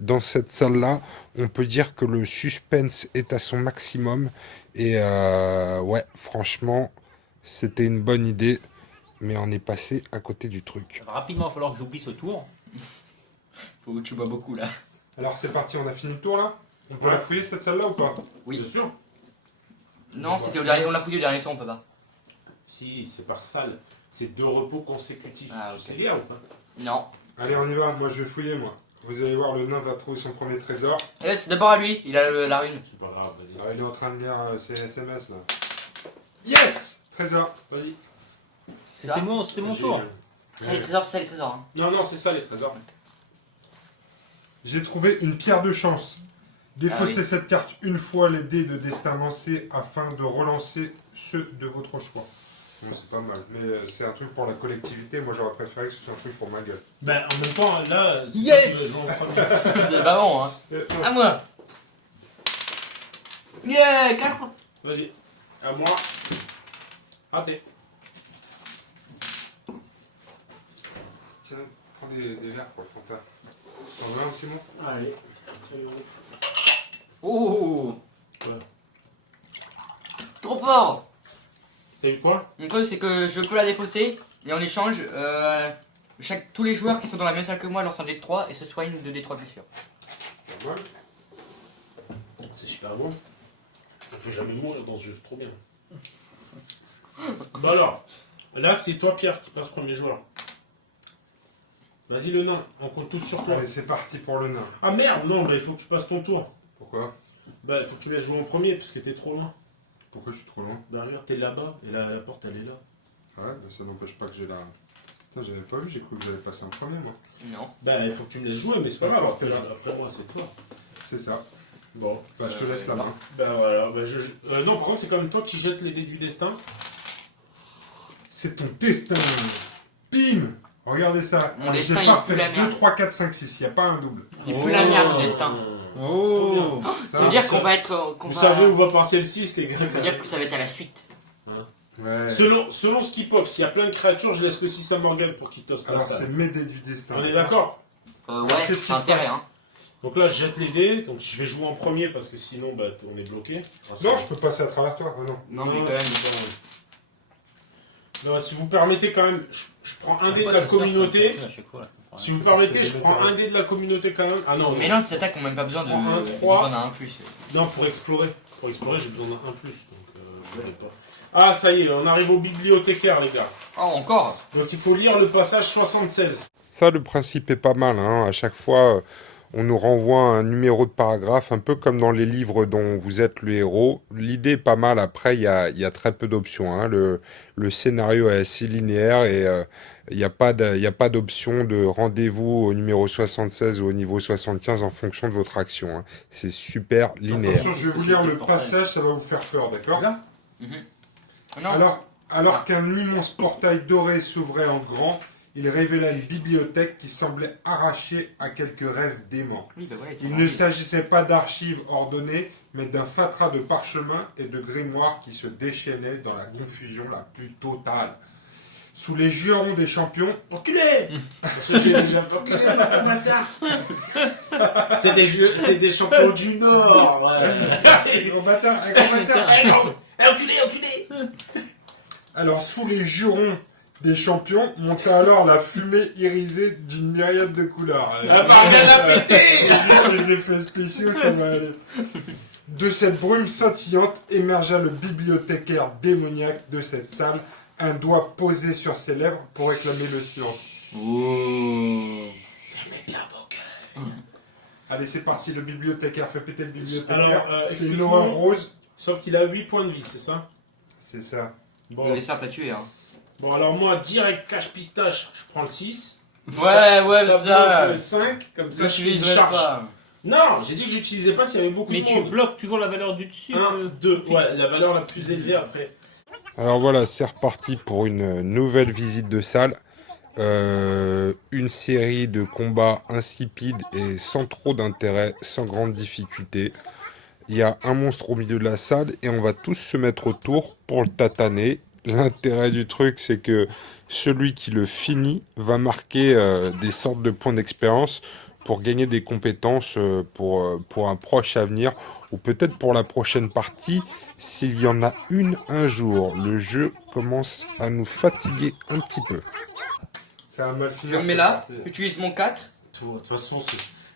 dans cette salle-là. On peut dire que le suspense est à son maximum et ouais, franchement, c'était une bonne idée, mais on est passé à côté du truc. Rapidement il va falloir que j'oublie ce tour. Faut que tu bois beaucoup là. Alors c'est parti, on a fini le tour là. On peut Ouais. la fouiller cette salle-là ou pas? Oui. Bien sûr. Non, c'était au dernier, on l'a fouillé au dernier tour, on peut pas. Si, c'est par salle. C'est 2 repos consécutifs. Ah, Tu ok. sais lire ou pas? Non. Allez, on y va. Moi, je vais fouiller, moi. Vous allez voir, le nain va trouver son premier trésor. C'est d'abord à lui, il a la rune. C'est pas grave, vas-y. Ah, il est en train de lire ses SMS là. Yes! Trésor. Vas-y. C'était mon J'ai- tour. C'est les trésors, c'est ça les trésors. Hein. Non, non, c'est ça les trésors. J'ai trouvé une pierre de chance. Défaussez Ah oui. cette carte une fois les dés de destin lancés afin de relancer ceux de votre choix. Bon, c'est pas mal, mais c'est un truc pour la collectivité. Moi, j'aurais préféré que ce soit un truc pour ma gueule. Ben, en même temps, là, c'est Yes. toi qui vas jouer en premier. C'est pas bon, hein. À moi. Yeah, 4. Vas-y. À moi. Raté. Tiens, prends des verres pour le Fanta. T'en veux un aussi, mon? Allez. Salut, ouf. Oh. Ouais. Trop fort. T'as eu quoi? Mon truc, c'est que je peux la défausser et en échange, tous les joueurs qui sont dans la même salle que moi lancent un dé de 3 et se soignent de D3 blessures. Pas mal. C'est super bon. On peut jamais mourir dans ce jeu, c'est trop bien. Bah alors, là, c'est toi, Pierre, qui passe premier joueur. Vas-y, le nain, on compte tous sur toi. Allez, c'est parti pour le nain. Ah merde, non, bah, il faut que tu passes ton tour. Pourquoi? Bah, il faut que tu laisses jouer en premier, parce que t'es trop loin. Pourquoi je suis trop loin? Bah, regarde, t'es là-bas, et la porte, elle est là. Ouais, bah ça n'empêche pas que j'ai la... Putain, j'avais pas vu, j'ai cru que j'allais passer en premier, moi. Non. Bah, il faut que tu me laisses jouer, mais c'est pas grave, D'accord, après, t'es là. après moi, c'est toi. C'est ça. Bon. Bah, je te laisse la non. main. Bah, voilà. Bah, non, par contre, c'est quand même toi qui jettes les dés du destin. C'est ton destin. Bim! Regardez ça. Mon Alors, destin, j'ai il pas pue la fait merde. 2, 3, 4, 5, 6. Il n'y a pas un double. Il pue la merde, le destin. Oh. Ça veut dire qu'on va être. Qu'on Vous va... savez où va passer le 6, les gars. Ça veut dire que ça va être à la suite. Ouais. Selon ce qui pop, s'il y a plein de créatures, je laisse le 6 à Morgane pour qu'il tosse pas Alors, ça. c'est mes dés du destin. On est d'accord? Ouais, qu'est-ce qui c'est se intérêt, passe hein. Donc là, je jette les dés, donc je vais jouer en premier parce que sinon, bah, on est bloqué. Non, je peux passer à travers toi. Oh, non. Non, mais quand même. c'est pas vrai. Non, si vous permettez quand même, je prends un dé de Pourquoi la ça sort, communauté. ça, à chaque fois, là. Si vous c'est parce permettez, que je j'ai prends des un dé de la communauté quand même. Ah non, Mais non, ces attaques ont même pas besoin de. Prends un, Ils 3. en a un plus. non, pour explorer. Pour explorer, j'ai besoin d'un plus. Donc, je ne pas. Ah, ça y est, on arrive au bibliothécaire, les gars. Oh, encore. Donc, il faut lire le passage 76. Ça, le principe est pas mal, hein. À chaque fois, on nous renvoie un numéro de paragraphe, un peu comme dans les livres dont vous êtes le héros. L'idée est pas mal. Après, il y a très peu d'options, hein. Le scénario est assez linéaire et il n'y a pas d'option de rendez-vous au numéro 76 ou au niveau 75 en fonction de votre action, hein. C'est super linéaire. Attention, je vais vous lire le passage, ça va vous faire peur, d'accord? Non. Alors qu'un immense portail doré s'ouvrait en grand, il révéla une bibliothèque qui semblait arrachée à quelques rêves déments. Oui, bah voilà, ils sont Il ne remplis. s'agissait pas d'archives ordonnées, mais d'un fatras de parchemins et de grimoires qui se déchaînaient dans la confusion la plus totale. Sous les jurons des champions, Enculé. Parce que j'ai déjà fait enculé, bâtard. C'est des champions du Nord. Ouais. gros bâtard, un gros bâtard. Enculé, enculé. Alors, sous les jurons des champions, montait alors la fumée irisée d'une myriade de couleurs. Ah, bordel à péter. Les effets spéciaux, ça va aller. De cette brume scintillante émergea le bibliothécaire démoniaque de cette salle, un doigt posé sur ses lèvres pour réclamer le silence. Oh. Fermez bien vos gueules. Allez, c'est parti, le bibliothécaire fait péter le bibliothécaire. Alors, c'est une explique-moi. horreur rose. Sauf qu'il a 8 points de vie, c'est ça? C'est ça. Bon. Les serpes à tuer, hein. Bon, alors moi, direct cache pistache, je prends le 6. Ouais, ouais, ça mais bloque le 5, comme ça Ça, je je fais une les charge. pas. Non, j'ai dit que j'utilisais pas s'il y avait beaucoup Mais de tu monde. bloques toujours la valeur du dessus. 1, 2, ouais, la valeur la plus élevée après. Alors voilà, c'est reparti pour une nouvelle visite de salle. Une série de combats insipides et sans trop d'intérêt, sans grande difficulté. Il y a un monstre au milieu de la salle et on va tous se mettre autour pour le tataner. L'intérêt du truc, c'est que celui qui le finit va marquer des sortes de points d'expérience pour gagner des compétences pour un proche avenir ou peut-être pour la prochaine partie s'il y en a une un jour. Le jeu commence à nous fatiguer un petit peu. Ça va mal Je finir. me mets là, j'utilise mon 4. De toute façon,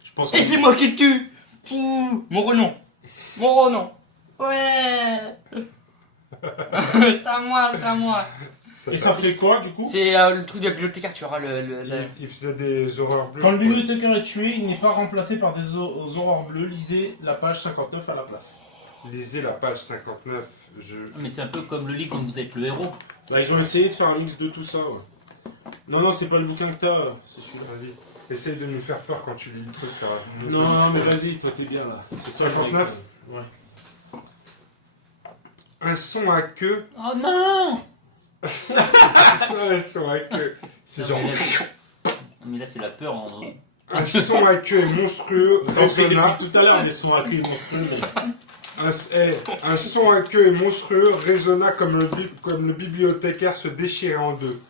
je pense Et c'est moi qui le tue. Pouh, mon renom. Mon renom. Ouais. C'est à moi, c'est à moi. Et ça fait quoi du coup? C'est le truc de la bibliothécaire, tu auras Il faisait des horreurs bleues. Quand le bibliothécaire est tué, il n'est pas remplacé par des aurores bleues. Lisez la page 59 à la place. Lisez la page 59. Mais c'est un peu comme le livre quand vous êtes le héros. Là, ils ont essayé de faire un mix de tout ça. Ouais. Non, non, c'est pas le bouquin que t'as, c'est celui-là. Vas-y, essaye de nous faire peur quand tu lis le truc, ça va. Non, non, mais vas-y, toi t'es bien là. C'est ça, le 59. mec, ouais. Un son à queue. Oh non! C'est ça, un son à queue. C'est genre. Mais là, c'est la peur. Un son à queue monstrueux On fait résonna. depuis tout à l'heure des sons à queue monstrueux, mais... Un son à queue monstrueux résonna comme le bibliothécaire se déchirait en deux.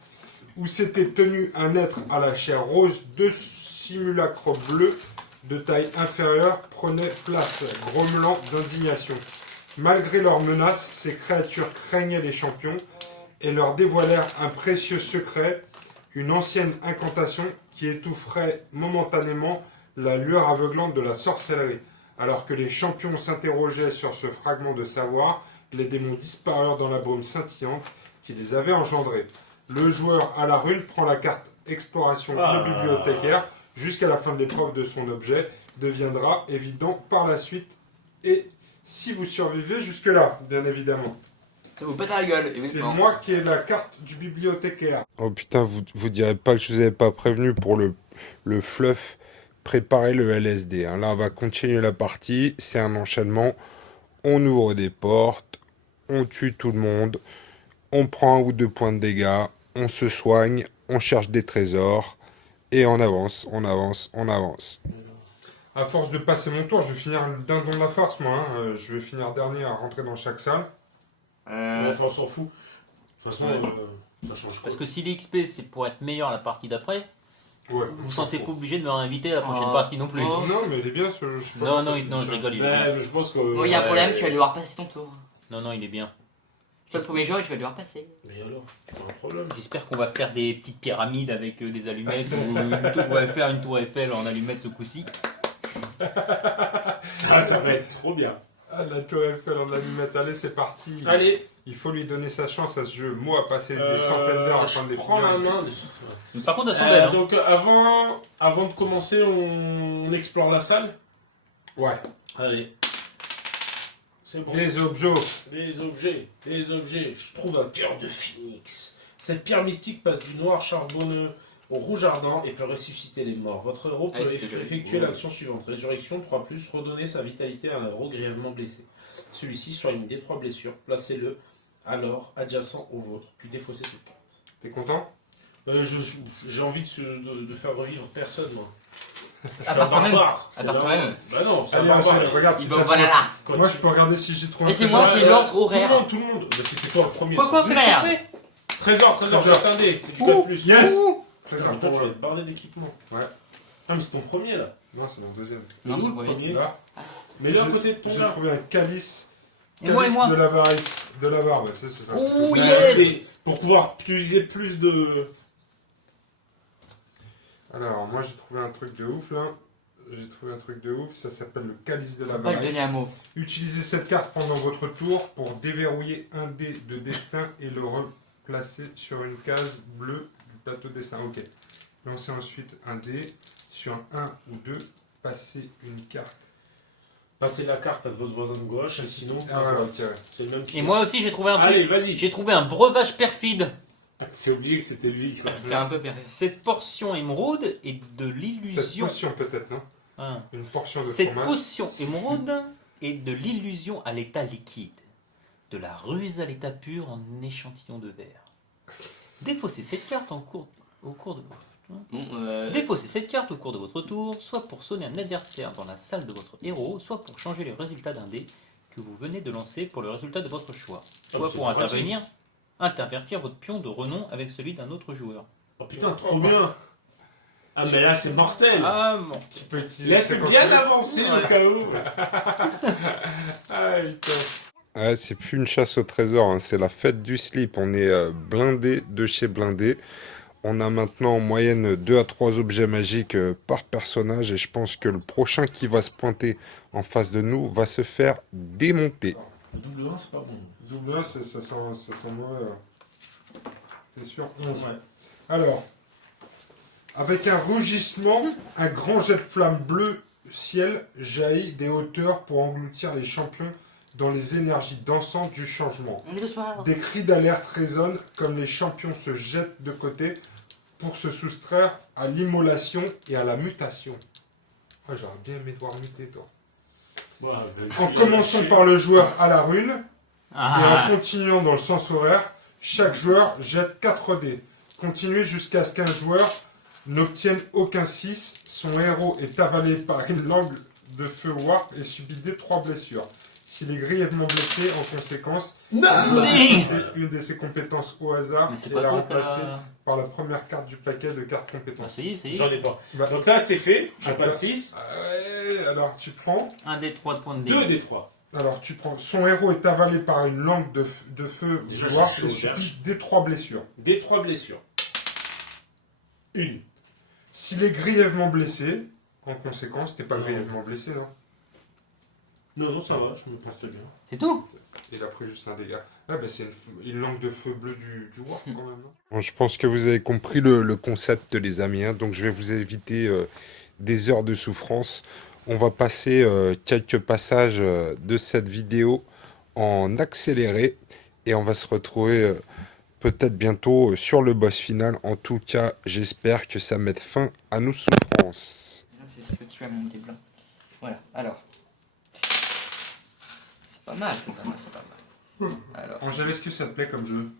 Où s'était tenu un être à la chair rose, deux simulacres bleus de taille inférieure prenaient place, grommelant d'indignation. Malgré leurs menaces, ces créatures craignaient les champions et leur dévoilèrent un précieux secret, une ancienne incantation qui étoufferait momentanément la lueur aveuglante de la sorcellerie. Alors que les champions s'interrogeaient sur ce fragment de savoir, les démons disparurent dans la brume scintillante qui les avait engendrés. Le joueur à la rune prend la carte exploration le bibliothécaire jusqu'à la fin de l'épreuve de son objet, deviendra évident par la suite et si vous survivez jusque-là, bien évidemment. Ça vous pète à la gueule. C'est moi qui ai la carte du bibliothécaire. Oh putain, vous direz pas que je vous avais pas prévenu pour le fluff. Préparez le LSD. Hein. Là, on va continuer la partie. C'est un enchaînement. On ouvre des portes. On tue tout le monde. On prend 1 ou 2 points de dégâts. On se soigne. On cherche des trésors. Et on avance, on avance, on avance. À force de passer mon tour, je vais finir le dindon de la farce, moi. Hein. Je vais finir dernier à rentrer dans chaque salle. Enfin, on s'en fout. De toute façon, ça change pas. Parce que si l'XP c'est pour être meilleur la partie d'après, Ouais, vous vous sentez pas obligé de me réinviter à la prochaine Oh. partie non plus. Oh. Non, mais il est bien ce jeu. Je sais pas Non, pourquoi. non, je rigole, il est Ouais, bien. mais je pense que... Bon, il y a un problème, tu vas devoir passer ton tour. Non, non, il est bien. C'est le premier jour et tu vas devoir passer. Mais alors, c'est pas un problème. J'espère qu'on va faire des petites pyramides avec des allumettes ou on va faire une tour Eiffel en allumettes ce coup-ci. Ah, ça va être trop bien. Ah, la tour Eiffel en allumette. Allez, c'est parti. Allez, Il faut lui donner sa chance à ce jeu. Moi, à passer des centaines d'heures à je prendre des prends la figurines. main. Mais par contre, elles sont belles. Hein. Donc, avant de commencer, on explore la salle. Ouais. Allez. C'est bon. Des objets. Des objets. Je trouve un cœur de phénix. Cette pierre mystique passe du noir charbonneux au rouge ardent et peut ressusciter les morts. Votre héros peut Ah, c'est joli. effectuer l'action suivante. Résurrection 3+, redonner sa vitalité à un héros grièvement blessé. Celui-ci soigne des 3 blessures. Placez-le alors adjacent au vôtre, puis défaussez cette carte. T'es content? J'ai envie de faire revivre personne, moi. Je suis À un part toi-même. barbare. À C'est part là- toi-même. Bah non, c'est un Allez, barbare. Angèle, regarde Il si va t'as voilà fait- là. Quand Moi, tu- je peux regarder si j'ai trouvé Et un c'est trésor. moi, j'ai l'ordre horaire. Tout le monde. Bah, c'était toi le premier. Quoi, de toute frère? façon. Trésor, Trésor. jette un dé. C'est du code plus. Yes Putain, Trésor mais toi, pour tu vas moi. être bardé d'équipement. Ouais. Ah, mais c'est ton premier là. Non, c'est mon deuxième. Non, Et c'est où, pas le vrai. premier. Là, Mets-le à côté de ton j'ai là. trouvé un calice. Et moi, et Calice moi. de l'avarice. De l'avare, bah, c'est ça. Oh, Bah, yes. c'est pour pouvoir utiliser plus de. Alors, moi, j'ai trouvé un truc de ouf, là. J'ai trouvé un truc de ouf, ça s'appelle le calice de Faut pas le donner à l'avarice. mot. Utilisez cette carte pendant votre tour pour déverrouiller un dé de destin et le replacer sur une case bleue du plateau de destin. Ok. Lancez ensuite un dé sur un 1 ou 2. Passez une carte. Passez la carte à votre voisin de gauche, et sinon. Ah ouais, ok. C'est le même qui. Et moi aussi, j'ai trouvé un Allez, truc. vas-y. J'ai trouvé un breuvage perfide. C'est oublié que c'était lui. quoi. Fais un peu péré. Cette portion émeraude est de Cette l'illusion. potion, peut-être, non? Hein. Une portion de Cette fromage. potion émeraude est de l'illusion à l'état liquide, de la ruse à l'état pur en échantillon de verre. Défaussez cette carte au cours de Bon, Défaussez cette carte au cours de votre tour, soit pour sonner un adversaire dans la salle de votre héros, soit pour changer le résultat d'un dé que vous venez de lancer pour le résultat de votre choix. Soit c'est pour pratique. intervertir votre pion de renom avec celui d'un autre joueur. Oh putain, trop bien. Ah, mais là, c'est mortel. Ah bon. Tu peux utiliser Laisse-le ça quand bien tu veux. avancer au Voilà. cas où. Ah, putain. Ouais, c'est plus une chasse au trésor, hein, c'est la fête du slip. On est blindé de chez blindé. On a maintenant en moyenne 2 à 3 objets magiques par personnage et je pense que le prochain qui va se pointer en face de nous va se faire démonter. Le double 1, c'est pas bon. Double 1, ça sent mauvais. C'est sûr, 11. Ouais. Alors, avec un rugissement, un grand jet de flamme bleu ciel jaillit des hauteurs pour engloutir les champions dans les énergies dansantes du changement. on est doucement. Des cris d'alerte résonnent comme les champions se jettent de côté pour se soustraire à l'immolation et à la mutation. Ouais, j'aurais bien aimé te voir muter, toi. Ouais, En commençant par le joueur à la rune, et Ah, en continuant dans le sens horaire, chaque joueur jette 4 dés. Continuez jusqu'à ce qu'un joueur n'obtienne aucun 6. Son héros est avalé par une langue de feu warp et subit des 3 blessures. S'il est grièvement blessé, en conséquence, il doit dépenser une de ses compétences au hasard mais c'est et pas la toi remplacer par la première carte du paquet de cartes Ah, compétences. ça y est, ça y est. J'en ai pas. Bah, Donc là, c'est fait. J'ai Attends. pas de 6. ouais, alors tu prends. Un des 3 points de dé. 2 des 3. Alors tu prends. Son héros est avalé par une langue de feu Déjà, warp j'ai chaud et aux verges. subit des 3 blessures. Des 3 blessures. Une. S'il est grièvement blessé, en conséquence, t'es pas Non. grièvement blessé, non? Non, non, ça va, je me porte bien. C'est tout. Il a pris juste un dégât. Ah bah c'est une langue de feu bleu du warp quand même, non? Bon, je pense que vous avez compris le concept, les amis, hein, donc je vais vous éviter des heures de souffrance. On va passer quelques passages de cette vidéo en accéléré et on va se retrouver peut-être bientôt sur le boss final. En tout cas, j'espère que ça mette fin à nos souffrances. C'est ce que tu as mon dé blanc. Voilà, alors. C'est pas mal, c'est pas mal, c'est pas mal. Alors, Angèle, est-ce que ça te plaît comme jeu?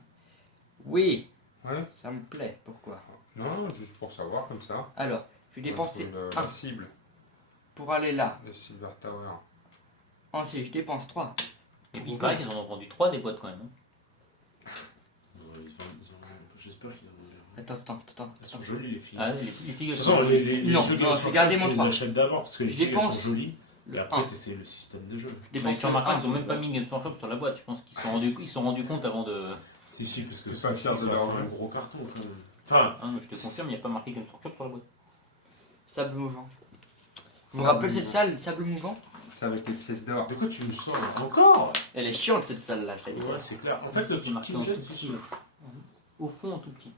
oui, Ouais? ça me plaît. Pourquoi? Non, juste pour savoir comme ça. Alors, je vais dépenser La 1 cible pour aller là. de Silver Tower. Ensuite, je dépense 3. Et puis il paraît qu'ils en ont vendu 3 des boîtes quand même. hein. J'espère qu'ils Attends. Elles sont jolies, les filles. Ah, les filles De toute sont façon, les Non, jeux non, je vais garder mon tu les 3. achètes d'abord parce que les Je filles elles dépense sont jolies. Et le après, 1. tu essaies le système de jeu. Je Mais dépense tu le remarqueras 1. qu'ils ont même pas mis Games Workshop sur la boîte. Je pense qu'ils se sont rendus compte avant de. Si, si, parce que C'est pas fier de ça leur fait jeu. un gros carton quand même. Enfin, Ah, mais je te confirme, il n'y a pas marqué Games Workshop sur la boîte. Sable mouvant. Vous vous rappelez cette salle, sable mouvant? C'est avec les pièces d'or. de quoi tu me sors encore? Elle est chiante cette salle là, je t'avais dit. Ouais, c'est clair. En fait, le C'est marqué qui en me tout gêne, c'est petit. que- Au fond, en tout petit.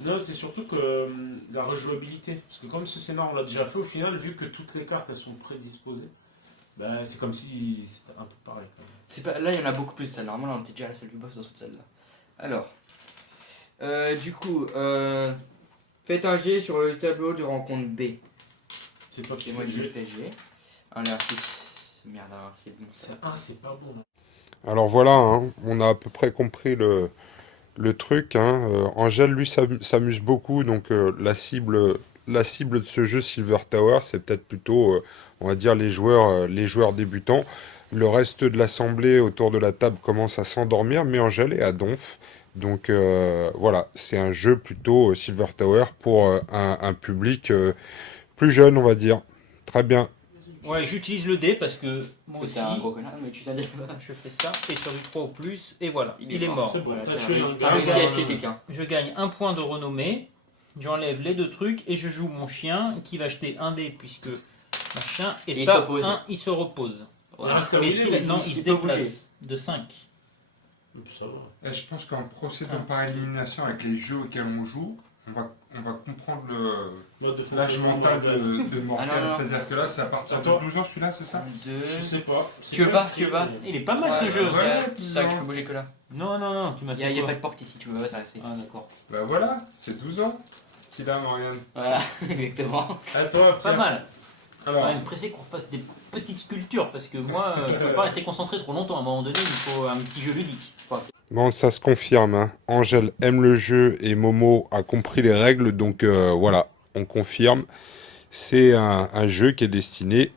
Non, c'est surtout que la rejouabilité. Parce que comme ce scénario, on l'a déjà fait, au final, vu que toutes les cartes elles sont prédisposées, bah, c'est comme si c'était un peu pareil. Quand même. C'est pas... Là, il y en a beaucoup plus de salles. Normalement, on était déjà à la salle du boss dans cette salle là. Alors, du coup, faites un G sur le tableau de rencontre B. C'est pas C'est qui moi fait qui le l'ai jeu. fait G. Un R6. Merde, un c'est bon. ça. C'est c'est pas bon. Alors voilà, hein, on a à peu près compris le truc. Hein. Angèle, lui, s'amuse beaucoup, donc la cible la cible de ce jeu Silver Tower, c'est peut-être plutôt, on va dire, les joueurs débutants. Le reste de l'assemblée autour de la table commence à s'endormir, mais Angèle est à donf. Donc voilà, c'est un jeu plutôt Silver Tower pour un public plus jeune, on va dire. Très bien. Ouais, j'utilise le dé parce que moi Parce aussi, que t'es un gros connard, mais tu sais déjà. je fais ça, et sur du 3 ou plus, et voilà, il est mort. C'est bon, Voilà, t'as t'as tué un t'as gars. réussi à tuer quelqu'un. Je gagne un point de renommée, j'enlève les 2 trucs, et je joue mon chien qui va jeter un dé puisque machin, et Il ça, se repose. il se repose. Voilà. reste à Mais bouger, si, mais non, il il se peut bouger. déplace de 5. Ça va. Et je pense qu'en procédant par élimination avec les jeux auxquels on joue, on va comprendre Mode de l'âge fonctionnement mental normal. de Morgane. Ah, non, non. C'est-à-dire que là, c'est à partir Attends. de 12 ans, celui-là, c'est ça? Je sais pas. Tu veux pas, tu veux pas? Il est pas mal ce Ouais, jeu. ouais, Ouais, c'est ça que je peux bouger que là. Non, non, non, tu m'as Il fait y a quoi pas de porte ici, tu veux pas t'arrêter. Ah d'accord. Bah voilà, c'est 12 ans qu'il a, Morgane. Voilà, exactement. À toi, Pas Pierre. mal. Alors, On va me presser qu'on fasse des petites sculptures parce que moi, je peux pas rester concentré trop longtemps. À un moment donné, il faut un petit jeu ludique. Bon, ça se confirme, hein. Angèle aime le jeu et Momo a compris les règles, donc voilà, on confirme. C'est un jeu qui est destiné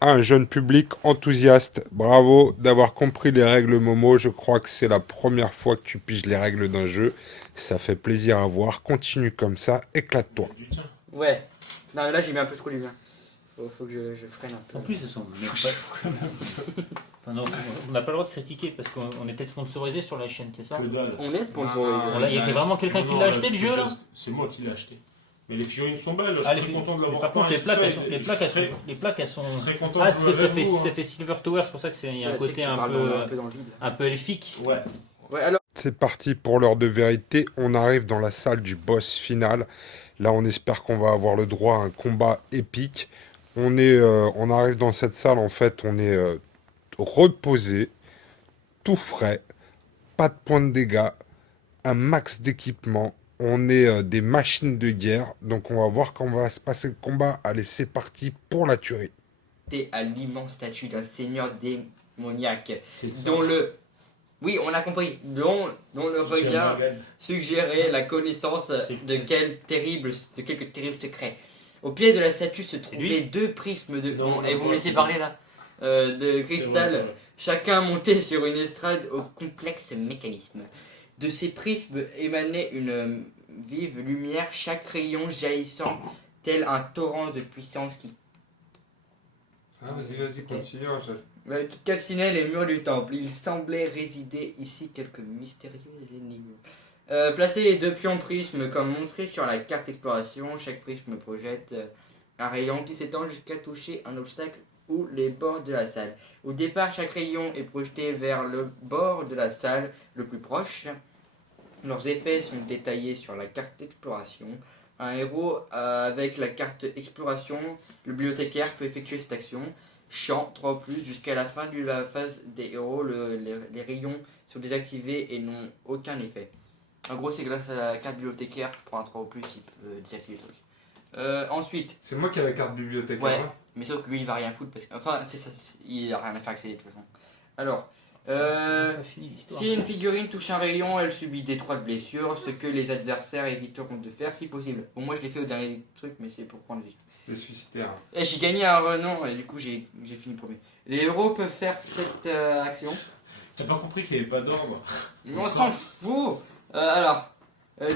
à un jeune public enthousiaste. Bravo d'avoir compris les règles, Momo. Je crois que c'est la première fois que tu piges les règles d'un jeu. Ça fait plaisir à voir. Continue comme ça, éclate-toi. Du tien. Ouais. Non, mais là j'ai mis un peu trop du bien. Faut que je freine un peu. En plus, ce sont même pas. Enfin, non, on n'a pas le droit de critiquer parce qu'on est peut-être sponsorisé sur la chaîne, c'est ça? Que dalle. On est sponsorisé. Voilà, il y a vraiment quelqu'un qui l'a acheté le jeu là? C'est moi qui l'ai acheté. Mais les figurines sont belles, je Ah, suis très content de mais l'avoir par contre, peint et les tout plaques, ça, elles sont, et les je plaques, suis elles sont, très- les plaques, elles sont. Je suis très content Ah, de parce jouer que ça avec fait, vous, ça hein. fait Silver Tower, c'est pour ça que il y a un Ouais, c'est côté que tu un parles peu, un peu dans le vide. un peu elfique. Ouais. Ouais, alors. C'est parti pour l'heure de vérité. On arrive dans la salle du boss final. Là, on espère qu'on va avoir le droit à un combat épique. On arrive dans cette salle, en fait, on est reposé, tout frais, pas de points de dégâts, un max d'équipement. On est des machines de guerre. Donc, on va voir comment va se passer le combat. Allez, c'est parti pour la tuerie. À l'immense statue d'un seigneur démoniaque, C'est ça. dont le. Oui, on a compris. Dont le Tu tiens regard Morgane. suggérait la connaissance C'est de quelques terribles secrets. Au pied de la statue se trouvaient lui 2 prismes de. Non, et non, vous pas, me laissez c'est parler là. De C'est vrai, cristal, c'est vrai. chacun monté sur une estrade au complexe mécanisme. De ces prismes émanait une vive lumière, chaque rayon jaillissant tel un torrent de puissance qui vas-y, continue, Angèle. qui calcinait les murs du temple. Il semblait résider ici quelques mystérieuses énigmes. Placez les 2 pions prismes comme montré sur la carte exploration. Chaque prisme projette un rayon qui s'étend jusqu'à toucher un obstacle ou les bords de la salle. Au départ, chaque rayon est projeté vers le bord de la salle le plus proche. Leurs effets sont détaillés sur la carte d'exploration. Un héros avec la carte exploration, le bibliothécaire peut effectuer cette action. Champ 3 ou plus, jusqu'à la fin de la phase des héros, les rayons sont désactivés et n'ont aucun effet. En gros, c'est grâce à la carte bibliothécaire, pour un 3 ou plus, il peut désactiver le truc. Ensuite, C'est moi qui ai la carte bibliothécaire. Ouais. hein. mais sauf que lui il va rien foutre, parce que, enfin, c'est ça, il a rien à faire avec ça de toute façon. Alors, On a pas fini l'histoire. si une figurine touche un rayon, elle subit d'étroites blessures, ce que les adversaires éviteront de faire si possible. Bon, moi je l'ai fait au dernier truc, mais c'est pour prendre des. C'était suicidaire. Et j'ai gagné un renom, et du coup j'ai fini premier. Les héros peuvent faire cette action. T'as pas compris qu'il n'y avait pas d'ordre. On s'en fout. Alors,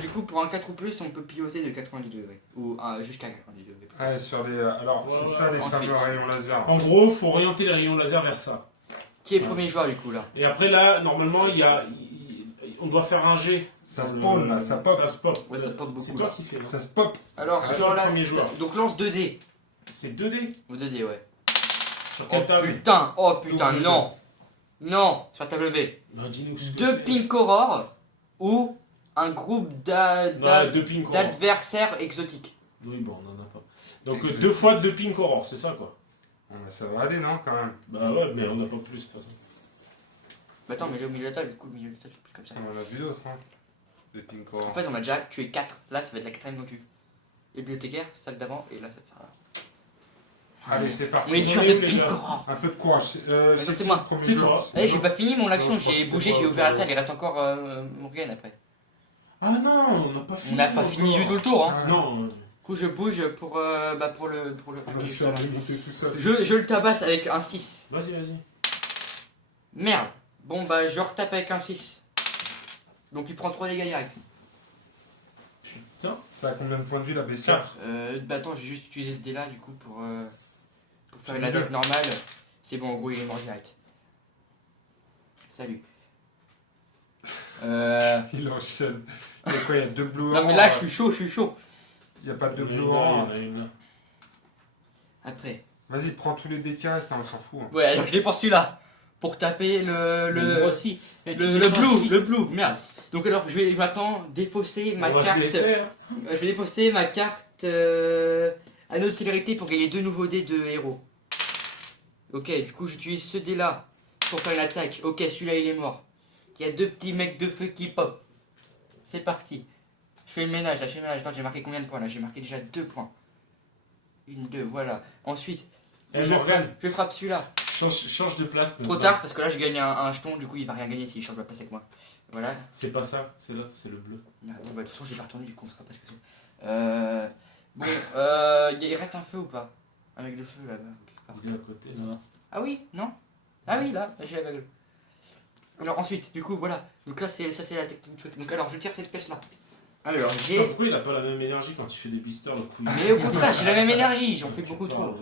du coup pour un 4 ou plus, on peut piloter de 90 degrés. Ou jusqu'à 90 degrés. Ouais, sur les. Alors, Ouais, c'est ouais. ça les Ensuite. fameux rayons laser. En gros, faut orienter les rayons laser vers ça. Qui est le premier joueur du coup là? Et après là, normalement, on doit faire un jet. Ça spawn, là, ça pop. Ça se pop. Ouais, ça pop beaucoup, C'est toi là. qui fais. non Ça se pop. Alors Ouais, sur le la. premier joueur. Donc lance 2 dés. C'est 2D. Ou 2 dés, ouais. Sur Oh quelle table putain, Double non! Non! Sur table B. Non, dis-nous ce que 2 c'est. Pink Aurore ou un groupe Ouais, 2 pink aurore. d'adversaires exotiques. Oui, bon, on en a pas. Donc Exotique. 2 fois 2 pink aurore, c'est ça quoi. Bon, bah, ça va aller, non, quand même. Bah ouais, mais on n'a pas plus de toute façon. Bah attends, mais là au milieu de la table, du coup, le milieu de la table, c'est plus comme ça. On en a vu d'autres, hein. Des pink En fait, on a déjà tué 4. Là, ça va être la 4ème qu'on tue. Les bibliothécaires, celle d'avant, et là, ça va faire. Allez, c'est parti. Mais une on tueur est de où, les Pink gars Aurore! Un peu de courage. ça, c'est qui moi. le premier C'est jeu toi. Eh, j'ai pas fini mon action, Non, je crois j'ai que bougé, c'était j'ai pas- ouvert la salle, il reste encore Morgane après. Ah non, on n'a pas fini. On n'a pas fini du tout le tour, hein! Ah, Non, coup, je bouge pour le. On va se faire démonter tout ça. Je le tabasse avec un 6. Vas-y, vas-y. Merde. Bon, bah, je retape avec un 6. Donc, il prend 3 dégâts directs. Putain. Ça a combien de points de vie la bestiole? 4. Bah, attends, j'ai juste utilisé ce dé là, du coup, pour faire C'est une attaque bien. normale. C'est bon, en gros, il est mort direct. Salut. Il enchaîne. Il y a quoi? Il y a 2 bleus Non, mais là, je suis chaud. Il n'y a pas de Il y bleu en orange. a une là. Après. Vas-y, prends tous les dés qui restent, hein, on s'en fout. Hein. Ouais, alors je l'ai pour celui-là. Pour taper Moi le aussi. Et tu le mets ça en six. blue, merde. Donc alors je vais maintenant défausser ma On va te carte. laisser, hein. Je vais défausser ma carte anneau de célérité pour gagner 2 nouveaux dés de héros. Ok, du coup j'utilise ce dé là pour faire une attaque. Ok, celui-là il est mort. Il y a 2 petits mecs de feu qui pop. C'est parti. Je fais le ménage, là, je fais le ménage. Attends, j'ai marqué combien de points là? J'ai marqué déjà 2 points. 1, 2, voilà. Ensuite, Eh, Morgane, je frappe celui-là. change de place. Trop tard parce que là je gagne un jeton, du coup il va rien gagner s'il change ma place avec moi. Voilà. C'est pas ça, c'est l'autre, c'est le bleu. Ah, bon, bah, de toute façon j'ai pas retourné, du coup on saura pas ce que c'est. Bon, il reste un feu ou pas? Un mec de feu là-bas. quelque part. Il est à côté là. Non. Ah oui, non? Ah oui, là j'ai l'aveugle. Alors ensuite, du coup voilà. Donc là ça c'est la technique truc. Donc alors je tire cette pêche là. Alors Putain, j'ai. pourquoi il a pas la même énergie quand tu fais des blisters le coup? Mais au contraire, j'ai la même énergie, j'en fais beaucoup trop.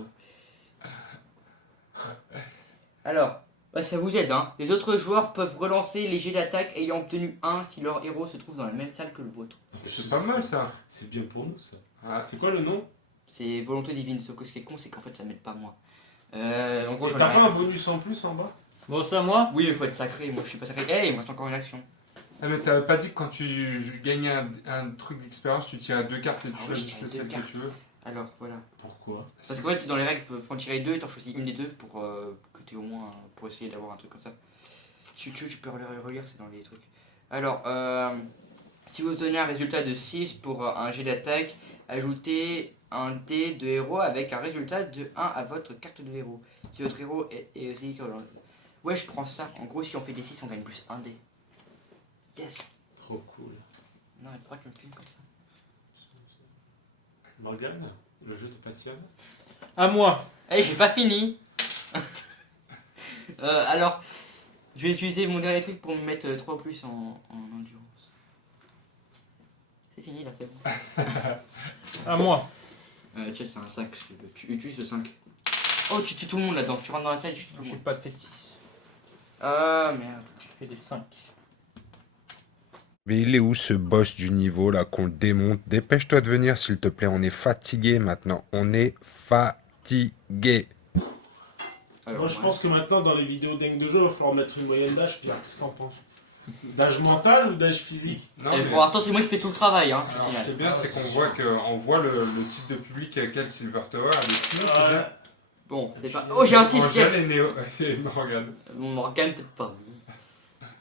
Alors, bah, ça vous aide, hein. Les autres joueurs peuvent relancer les jets d'attaque ayant obtenu 1 si leur héros se trouve dans la même salle que le vôtre. C'est pas mal ça. C'est bien pour nous ça. Ah, C'est quoi le nom? C'est volonté divine, sauf que ce qui est con, c'est qu'en fait ça m'aide pas moi. En gros, Et j'en ai t'as rien. pas un bonus en plus en bas? Bon, ça, moi. Oui, il faut être sacré, moi je suis pas sacré. Hey, il me reste encore une action. Ah, mais t'avais pas dit que quand tu gagnais un truc d'expérience, tu tirais 2 cartes et tu Ah oui, choisissais je tirais celle deux que cartes. tu veux? Alors, voilà. Pourquoi? Parce que ouais, c'est dans les règles, faut en tirer 2 et t'en choisis une des deux pour que tu au moins pour essayer d'avoir un truc comme ça. Tu peux relire, c'est dans les trucs. Alors, si vous obtenez un résultat de 6 pour un jet d'attaque, ajoutez un dé de héros avec un résultat de 1 à votre carte de héros. Si votre héros est aussi. Ouais, je prends ça. En gros, si on fait des 6, on gagne plus 1 dé. Yes! Trop cool. Non, mais pourquoi tu me filmes comme ça? Morgane, le jeu te passionne? À moi. Eh, j'ai pas fini! Alors, je vais utiliser mon dernier truc pour me mettre 3 plus en endurance. C'est fini là, c'est bon. À moi. Tiens, c'est un 5 si tu veux. Tu utilises le 5. Oh, tu tues tout le monde là-dedans. Tu rentres dans la salle et tu tues tout le J'ai monde. pas de fait 6. Ah merde. Je fais des 5. Mais il est où ce boss du niveau là qu'on le démonte? Dépêche-toi de venir s'il te plaît, on est fatigué maintenant. On est fatigué. Alors, Moi je ouais. pense que maintenant dans les vidéos dingues de jeu, il va falloir mettre une moyenne d'âge, Pierre. Qu'est-ce que t'en penses? D'âge mental ou d'âge physique? Non, Et mais pour l'instant, c'est moi qui fais tout le travail. Hein, alors, au ce final. qui est bien, c'est qu'on voit le type de public à quel Silver Tower a des films, c'est bien. Bon, c'est pas. Oh, j'ai un 6, Angèle yes! et Néo et Morgane. Mon organe, peut-être pas.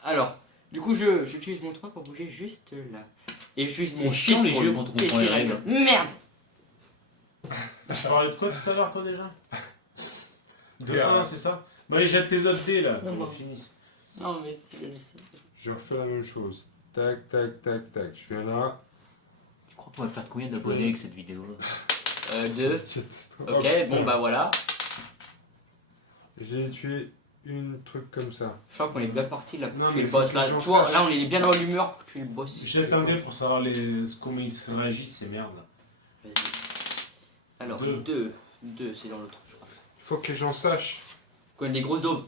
Alors, du coup, j'utilise mon 3 pour bouger juste là. Et j'utilise mon C'est chiant, 6 les pour jeux lui quand on péter comprend les la règles. gueule. Merde! Tu parlais de quoi tout à l'heure toi déjà? De Et, 1, c'est ça? Bah allez, jette les autres dés là, Non, qu'on non. finisse. Non, mais si je le sais. Je refais la même chose. Tac, tac, tac, tac. Je viens là. Tu crois qu'on va perdre combien d'abonnés avec cette vidéo? 2. Ok, bon bah voilà. J'ai tué une truc comme ça. Je crois qu'on est bien parti là Non, pour tuer mais le faut boss que là. les gens Tu vois, sachent. là on est bien dans l'humeur pour tuer le boss. Jette un dé pour savoir comment ils se réagissent, ces merdes. Vas-y. Alors, Deux. 2, c'est dans l'autre, je crois. Il faut que les gens sachent. Qu'on a des grosses daubes.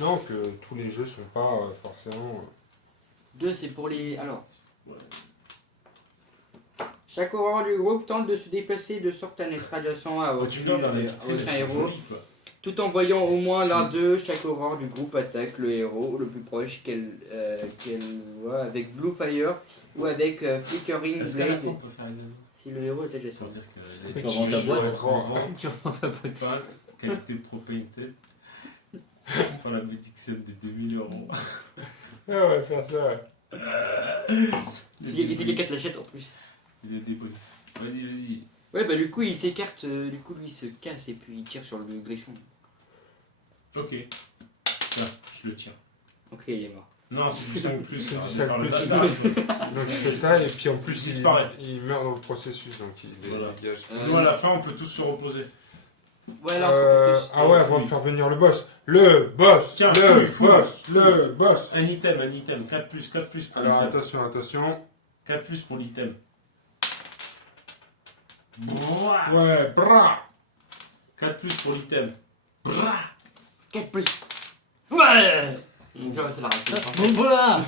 Non, que tous les jeux sont pas forcément. 2, c'est pour les. Alors. Ouais. Chaque horreur du groupe tente de se déplacer de sorte à n'être adjacent à Oh, votre tu regardes dans la à vitrine, votre elles sont héros. jolies, quoi. Tout en voyant au moins l'un d'eux, chaque horreur du groupe attaque le héros le plus proche qu'elle voit avec Blue Fire ou avec Flickering Est-ce qu'à la Blade fin on peut faire une... si le héros est Ça adjacent. veut dire que les Tu revends ta boîte. être en vente, Tu revends ta boîte. pas qualité pro-painted. Pour la boutique scène des 2000 euros. Ouais, on va faire ça, ouais. C'est quelqu'un qui l'achète en plus. Il y a des bruits. Vas-y. Ouais, bah du coup il s'écarte, du coup lui il se casse et puis il tire sur le griffon. Ok. Tiens, je le tiens. Ok, il est mort. Non, c'est du 5 plus. C'est ça du va 5 faire le plus. bâtard. Donc il fait ça et puis en plus Il disparaît. il meurt dans le processus. Donc il Voilà. dégage. Nous, à la fin, on peut tous se reposer. Ouais, là, on se repose tous. Ah ouais, avant de faire venir le boss. Le boss. Tiens, le fouille, boss. fouille. Le boss. Un item. 4 plus pour Alors l'item. attention. 4 plus pour l'item. Bouah. Ouais, bra. 4 plus pour l'item. Bra. 4 plus. Ouais. Tu vois, c'est la raison. Bon, voilà.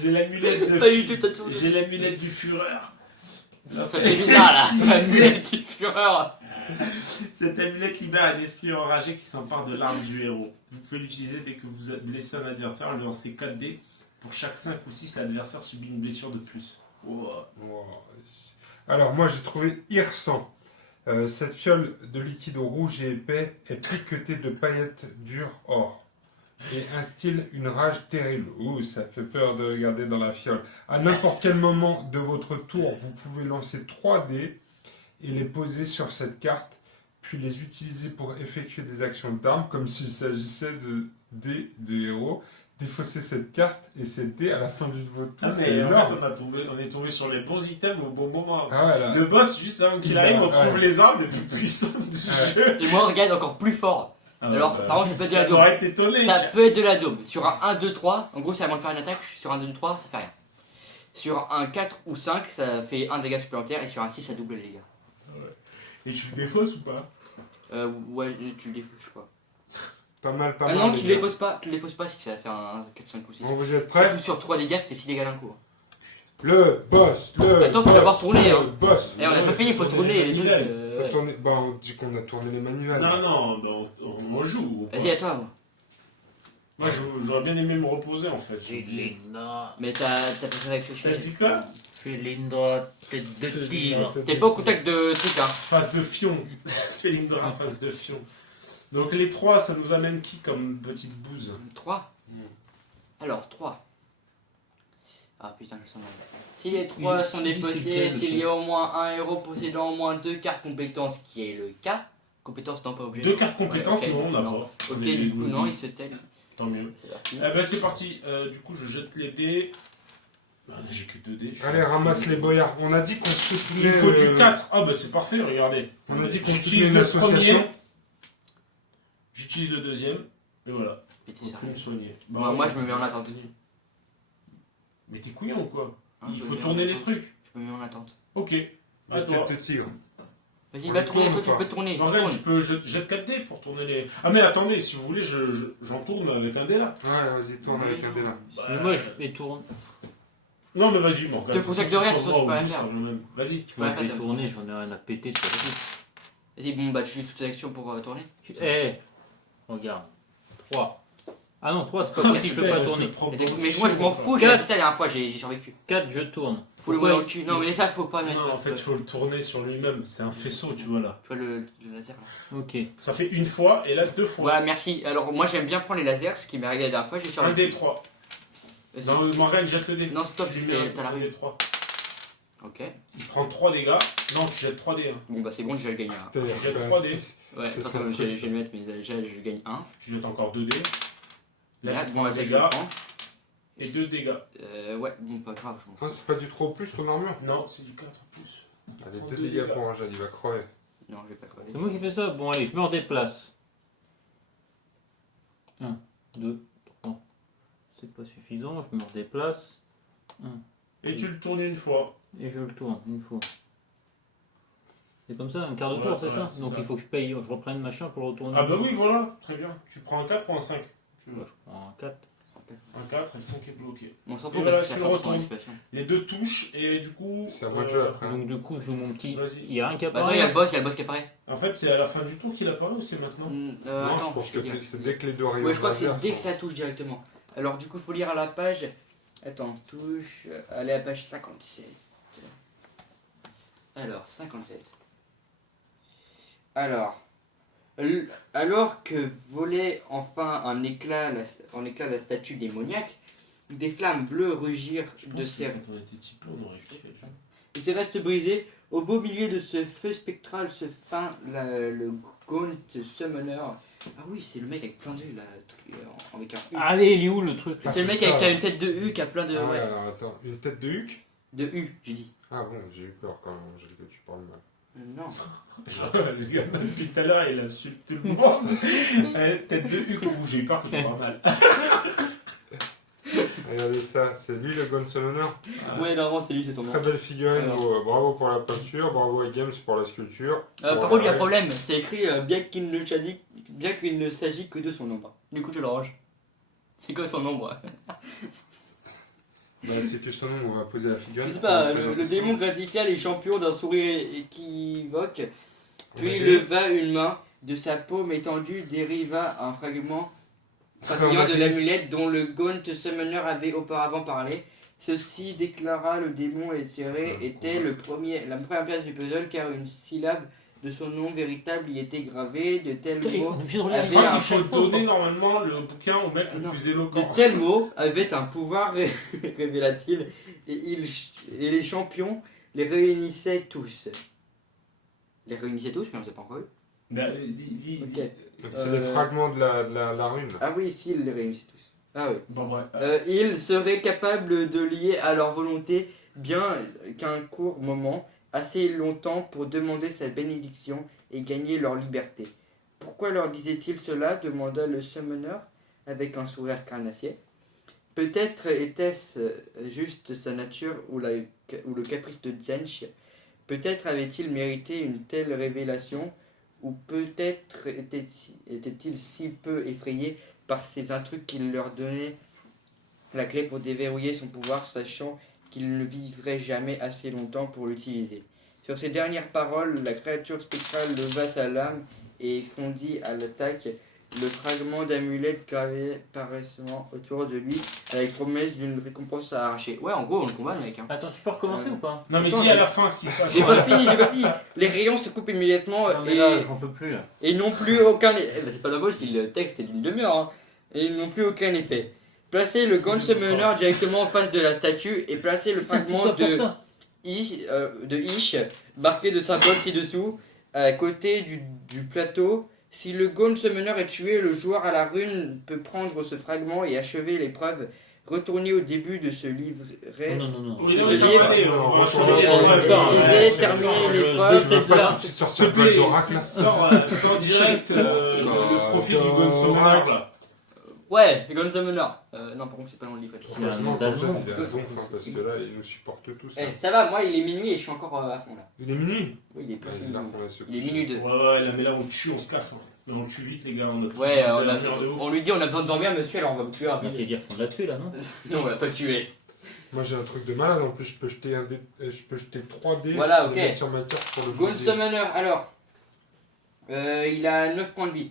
J'ai l'amulette Pas du tout, de... t'as tout. J'ai l'amulette du Fureur. Ça fait bizarre là. La mulette du fureur. Cette amulette libère un esprit enragé qui s'empare de l'arme du héros. Vous pouvez l'utiliser dès que vous blessez un adversaire en lui lancez 4 dés. Pour chaque 5 ou 6, l'adversaire subit une blessure de plus. Wow. Wow. Alors moi j'ai trouvé Hirsan. Cette fiole de liquide rouge et épais est piquetée de paillettes dures or et instille une rage terrible. Ouh, ça fait peur de regarder dans la fiole. À n'importe quel moment de votre tour, vous pouvez lancer 3 dés et les poser sur cette carte, puis les utiliser pour effectuer des actions d'armes comme s'il s'agissait de dés de héros. Défausser cette carte et cette dé à la fin de votre tour. Ah, C'est mais en énorme. fait, on est tombé sur les bons items au bon moment. Ah ouais, là. Le boss, juste avant qu'il arrive, on trouve les armes les plus puissantes du jeu. Et moi, regarde encore plus fort. Alors, par contre, je peux te dire la ça daube. aurait été étonné. Ça peut être de la daube. Sur un 1, 2, 3, en gros, c'est à moins de faire une attaque. Sur un 2, 3, ça fait rien. Sur un 4 ou 5, ça fait un dégât supplémentaire. Et sur un 6, ça double les dégâts. Et tu le défausses ou pas? Ouais, tu le défausses, je sais pas. Pas mal, pas Ah mal. non, les tu le gars. défausses pas. Tu le défausses pas si ça fait un 4, 5 ou 6. Bon, vous êtes prêts? Surtout sur 3 dégâts, ça fait 6 dégâts d'un coup. Le boss, le Attends, faut boss, d'abord tourner, le hein. boss. Et on a pas fini, il faut tourner les trucs. Faut Ouais. tourner. Bah, on dit qu'on a tourné les manivelles. Non, on joue. Vas-y, à toi. Moi, j'aurais bien aimé me reposer en fait. Cylindre, Mais t'as préféré réfléchir. T'as dit quoi? cylindre, tête de tigre. T'es pas au contact de truc, hein. Face de fion. Félindra en face de fion. Donc les 3, ça nous amène qui comme petite bouse? 3. Hmm. Alors, 3. Ah putain, je sens mal. Si les 3 Oui, sont c'est défaussés, lequel, s'il ça y a au moins un héros possédant au moins 2 cartes compétences, qui est le cas. Compétences, non, pas obligé. 2 cartes compétences, Ouais, ok, non, on n'a non. pas. Ok, Mais du coup, oui, non, oui. il se tel. Tant mieux. C'est parti. Eh ben c'est parti. Du coup, je jette les dés. Ah, là, j'ai que 2 dés. Allez, ramasse les boyards. On a dit qu'on soutenait. Il faut du 4. Ah bah c'est parfait, regardez. On a dit qu'on soutenait J'utilise une le association. premier. J'utilise le deuxième. Et voilà. Mais t'es Faut sérieux. tout me soigner. Moi, je me mets en attente. Mais t'es couillon ou quoi? Hein, Il je faut me mets en tourner les attente. trucs. Je me mets en attente. Ok. À La toi. tête de tigre. Vas-y, On va le tourner, tourne toi, ou tu pas peux tourner. Morgane, Tourne. tu peux jette 4 dés pour tourner les. Ah mais attendez, si vous voulez, j'en tourne avec un dé là. Ouais, vas-y, tourne avec un dé là. Mais moi, je vais tourner. Non mais vas-y, Morgane. Te contacte de rien, de toute façon, tu peux rien faire. Vas-y. peux rien Moi, je vais faire. tourner, j'en ai rien à péter de toute façon. Vas-y, bon, bah, tu utilises toutes tes actions pour tourner. Eh, regarde. 3. Ah non, 3, c'est pas possible, je peux pas tourner. Mais moi, je m'en fous, j'ai fait ça la dernière fois, j'ai survécu. 4, je tourne. Faut le voir au cul. Non, mais ça, faut pas mettre. Non, en fait, il faut le tourner sur lui-même. C'est un faisceau, tu vois là. Tu vois le laser là. Ok. Ça fait une fois et là 2 fois. Voilà, merci. Alors, moi, j'aime bien prendre les lasers, ce qui m'est arrivé la dernière fois, j'ai Un survécu. dé 3. Vas-y. Non, Morgane, jette le dé. Non, stop, Tu lui mets t'as la un règle. dé 3. Ok. Il prend 3 dégâts. Non, tu jettes 3 dés. Hein. Bon, bah, c'est bon, déjà, je gagne un. Putain, Tu jettes bah, 3 dés. six. Ouais, C'est attends, ça, le je truc, vais le mettre, mais déjà, je gagne un. Tu jettes encore 2 dés. Là, Là, tu bon, prends un bah, ça, je dégât le prends. et 2 dégâts. Ouais, bon, pas grave, je m'en fous. Ah, c'est pas du trop au plus ton armure? Non, c'est du 4 plus. Allez, Prends 2 deux dégâts dégâts. pour Angel, il va crever. Non, je vais pas crever. C'est moi qui fais ça. Bon, allez, je me redéplace. 1, 2, 3. C'est pas suffisant, je me redéplace. Et tu le tournes une fois. Et je le tourne une fois. C'est comme ça, un quart de Ouais, tour, c'est ouais, ça? c'est Donc ça. il faut que je paye, je reprenne machin pour le retourner. Ah bah oui, voilà. Très bien. Tu prends un 4 ou un 5? Moi, je prends un 4. Un 4 et le 5 est bloqué. On s'en Et fout voilà, parce que tu ça le passe son retournes. anticipation. Les 2 touches et du coup. C'est à moi de jouer après. Donc du coup, je joue mon petit. Vas-y. Il y a un qui Bah, attends, il y a apparaît. le boss qui apparaît. En fait, c'est à la fin du tour qu'il apparaît ou c'est maintenant? Non, Attends, je pense je vais que dire. c'est dès que les deux rayons Ouais, je crois que c'est laser dès que sont- ça touche directement. Alors, du coup, faut lire à la page. Attends, touche. Allez, à la page 57. Alors, 57. Alors que volait enfin en éclat la statue démoniaque, des flammes bleues rugirent de ses Quand on était type on aurait kiffé. tu vois. et ses restes brisés. Au beau milieu de ce feu spectral se feint le Gaunt Summoner. Ah oui, c'est le mec avec plein d'U là, avec un U. Allez, il est où le truc là C'est le mec c'est ça, avec ouais. une tête de U qui a plein de. Ah ouais, Ouais, alors attends, une tête de huc? de U, j'ai dit. Ah bon, j'ai eu peur quand même, Angèle, que tu parles mal. Non. Le gars, depuis tout à l'heure, il insulte tout le monde. Tête de Hugo, j'ai eu peur que tu parles mal. Regardez ça, c'est lui le Gaunt Summoner. Ouais, normalement, c'est lui, c'est son nom. Très belle figurine, Alors. bravo pour la peinture, bravo à Games pour la sculpture. Par Pour contre, il y a la- problème, c'est écrit bien qu'il ne s'agit que de son ombre. Du coup, tu le ranges. C'est quoi son ombre? Bah, c'est que son nom, on va poser la figurine. Je sais pas, On va le poser la démon gratifia les champions d'un sourire équivoque, puis On a leva une main, de sa paume étendue dériva un fragment scintillant de l'amulette dont le Gaunt Summoner avait auparavant parlé. Ceci, déclara le démon éthéré, était la première pièce du puzzle car une syllabe de son nom véritable y était gravée, de tels Putain, mots. on est obligé de Je relire Ah, crois bien, qu'il faut chaque fois, donner normalement le bouquin au mec le Non. plus De éloquent. tels mots avaient un pouvoir, révéla-t-il, et les champions les réunissaient tous. Les réunissaient tous, mais on ne sait pas encore eu. Mais, Ok. C'est les fragments de la rune. Ah oui, si, ils les réunissaient tous. Ah oui. Bon, bref. Ils seraient capables de lier à leur volonté, bien qu'un court moment, assez longtemps pour demander sa bénédiction et gagner leur liberté. Pourquoi leur disait-il cela demanda le Summoner avec un sourire carnassier. Peut-être était-ce juste sa nature ou le caprice de Zench. Peut-être avait-il mérité une telle révélation, ou peut-être était-il si peu effrayé par ces intrus qu'il leur donnait la clé pour déverrouiller son pouvoir, sachant qu'il ne vivrait jamais assez longtemps pour l'utiliser. Sur ces dernières paroles, la créature spectrale leva sa lame et fondit à l'attaque. Le fragment d'amulette gravé paraissant autour de lui, avec promesse d'une récompense à arracher. Ouais, en gros, on le combat, le mec. Hein. Attends, tu peux recommencer ou pas? Non, mais Attends, dis à la fin ce qui se passe. J'ai pas fini. Les rayons se coupent immédiatement Non, mais là, j'en peux plus là. et n'ont plus aucun. C'est pas drôle si le texte est d'une demi-heure. Hein. Et ils n'ont plus aucun effet. Placez le Gaunt Summoner directement en face de la statue et placez le Tout fragment ça pour de ça. Ish, marqué de symboles ci-dessous, à côté du plateau. Si le Gaunt Summoner est tué, le joueur à la rune peut prendre ce fragment et achever l'épreuve. Retournez au début de ce livret. Non. Oui, non, Je ça lis- va aller, on va changer les Et épreuves. lisez, terminez l'épreuve. Tu veux pas tout de suite S'il sortir te le bol plaît, d'oracle là sors direct le profil du Gaunt Summoner là. Ouais, le Gaunt Summoner. Non, par contre, c'est pas dans le livret. Heureusement, comme ça, d'allemand. il est à donf, hein, parce que là, il nous supporte tous. Eh, hein. ça va, moi il est minuit et je suis encore à fond là. Il est minuit. Oui, il est plus Il, il est minuit 2. Ouais, là, mais là on tue, on se casse. Hein. Mais on tue vite les gars. On a Ouais, c'est la merde de ouf. on lui dit on a besoin de dormir, monsieur, alors on va vous tuer On va rapide. te dire qu'on l'a tué là, non? Non, on va pas le tuer. Moi j'ai un truc de malade, en plus je peux jeter 3 dés Voilà, et ok. les mettre sur ma carte pour le Gaunt briser. Summoner, alors. Il a 9 points de vie.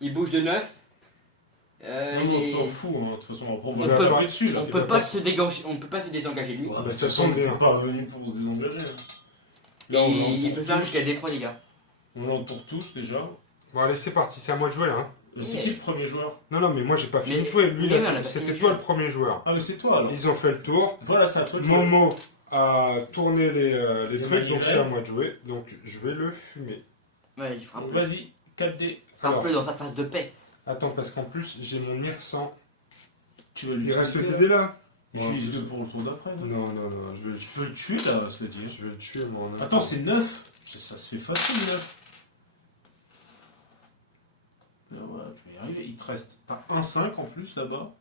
Il bouge de 9. Non, il on est- s'en fout, hein. De toute façon, on peut- va pas tomber dessus là. On peut pas se dégager, on peut pas se désengager de lui. Ouais, bah, de toute ça façon, tombe on n'était bien. pas venu pour se désengager. Hein. Et Là, on il l'entoure peut faire tous. jusqu'à D3 dégâts. On l'entoure tous déjà. Bon allez c'est parti, c'est à moi de jouer là. Hein. C'est Ouais. qui le premier joueur? Non mais moi j'ai pas fini Mais- de jouer, lui mais là, oui, on a pas c'était fini de toi jouer. le premier joueur. Ah, mais c'est toi alors. Ils ont fait le tour, Voilà, c'est à toi de jouer. Momo a tourné les Les trucs, donc manivelles. c'est à moi de jouer, donc je vais le fumer. Ouais, il frappe. Vas-y, 4D. Alors, Frappe-le dans sa face de paix. attends parce qu'en plus j'ai mon IR100. Tu vas Il reste l'utiliser, des dés là Utilise-le pour le tour d'après. Non, je vais, Tu peux le tuer là, cela dit. je vais le tuer moi. en Attends, c'est 9. Ça se fait facile 9. Voilà, tu vas y arriver. Il te reste. T'as un 5 en plus là-bas.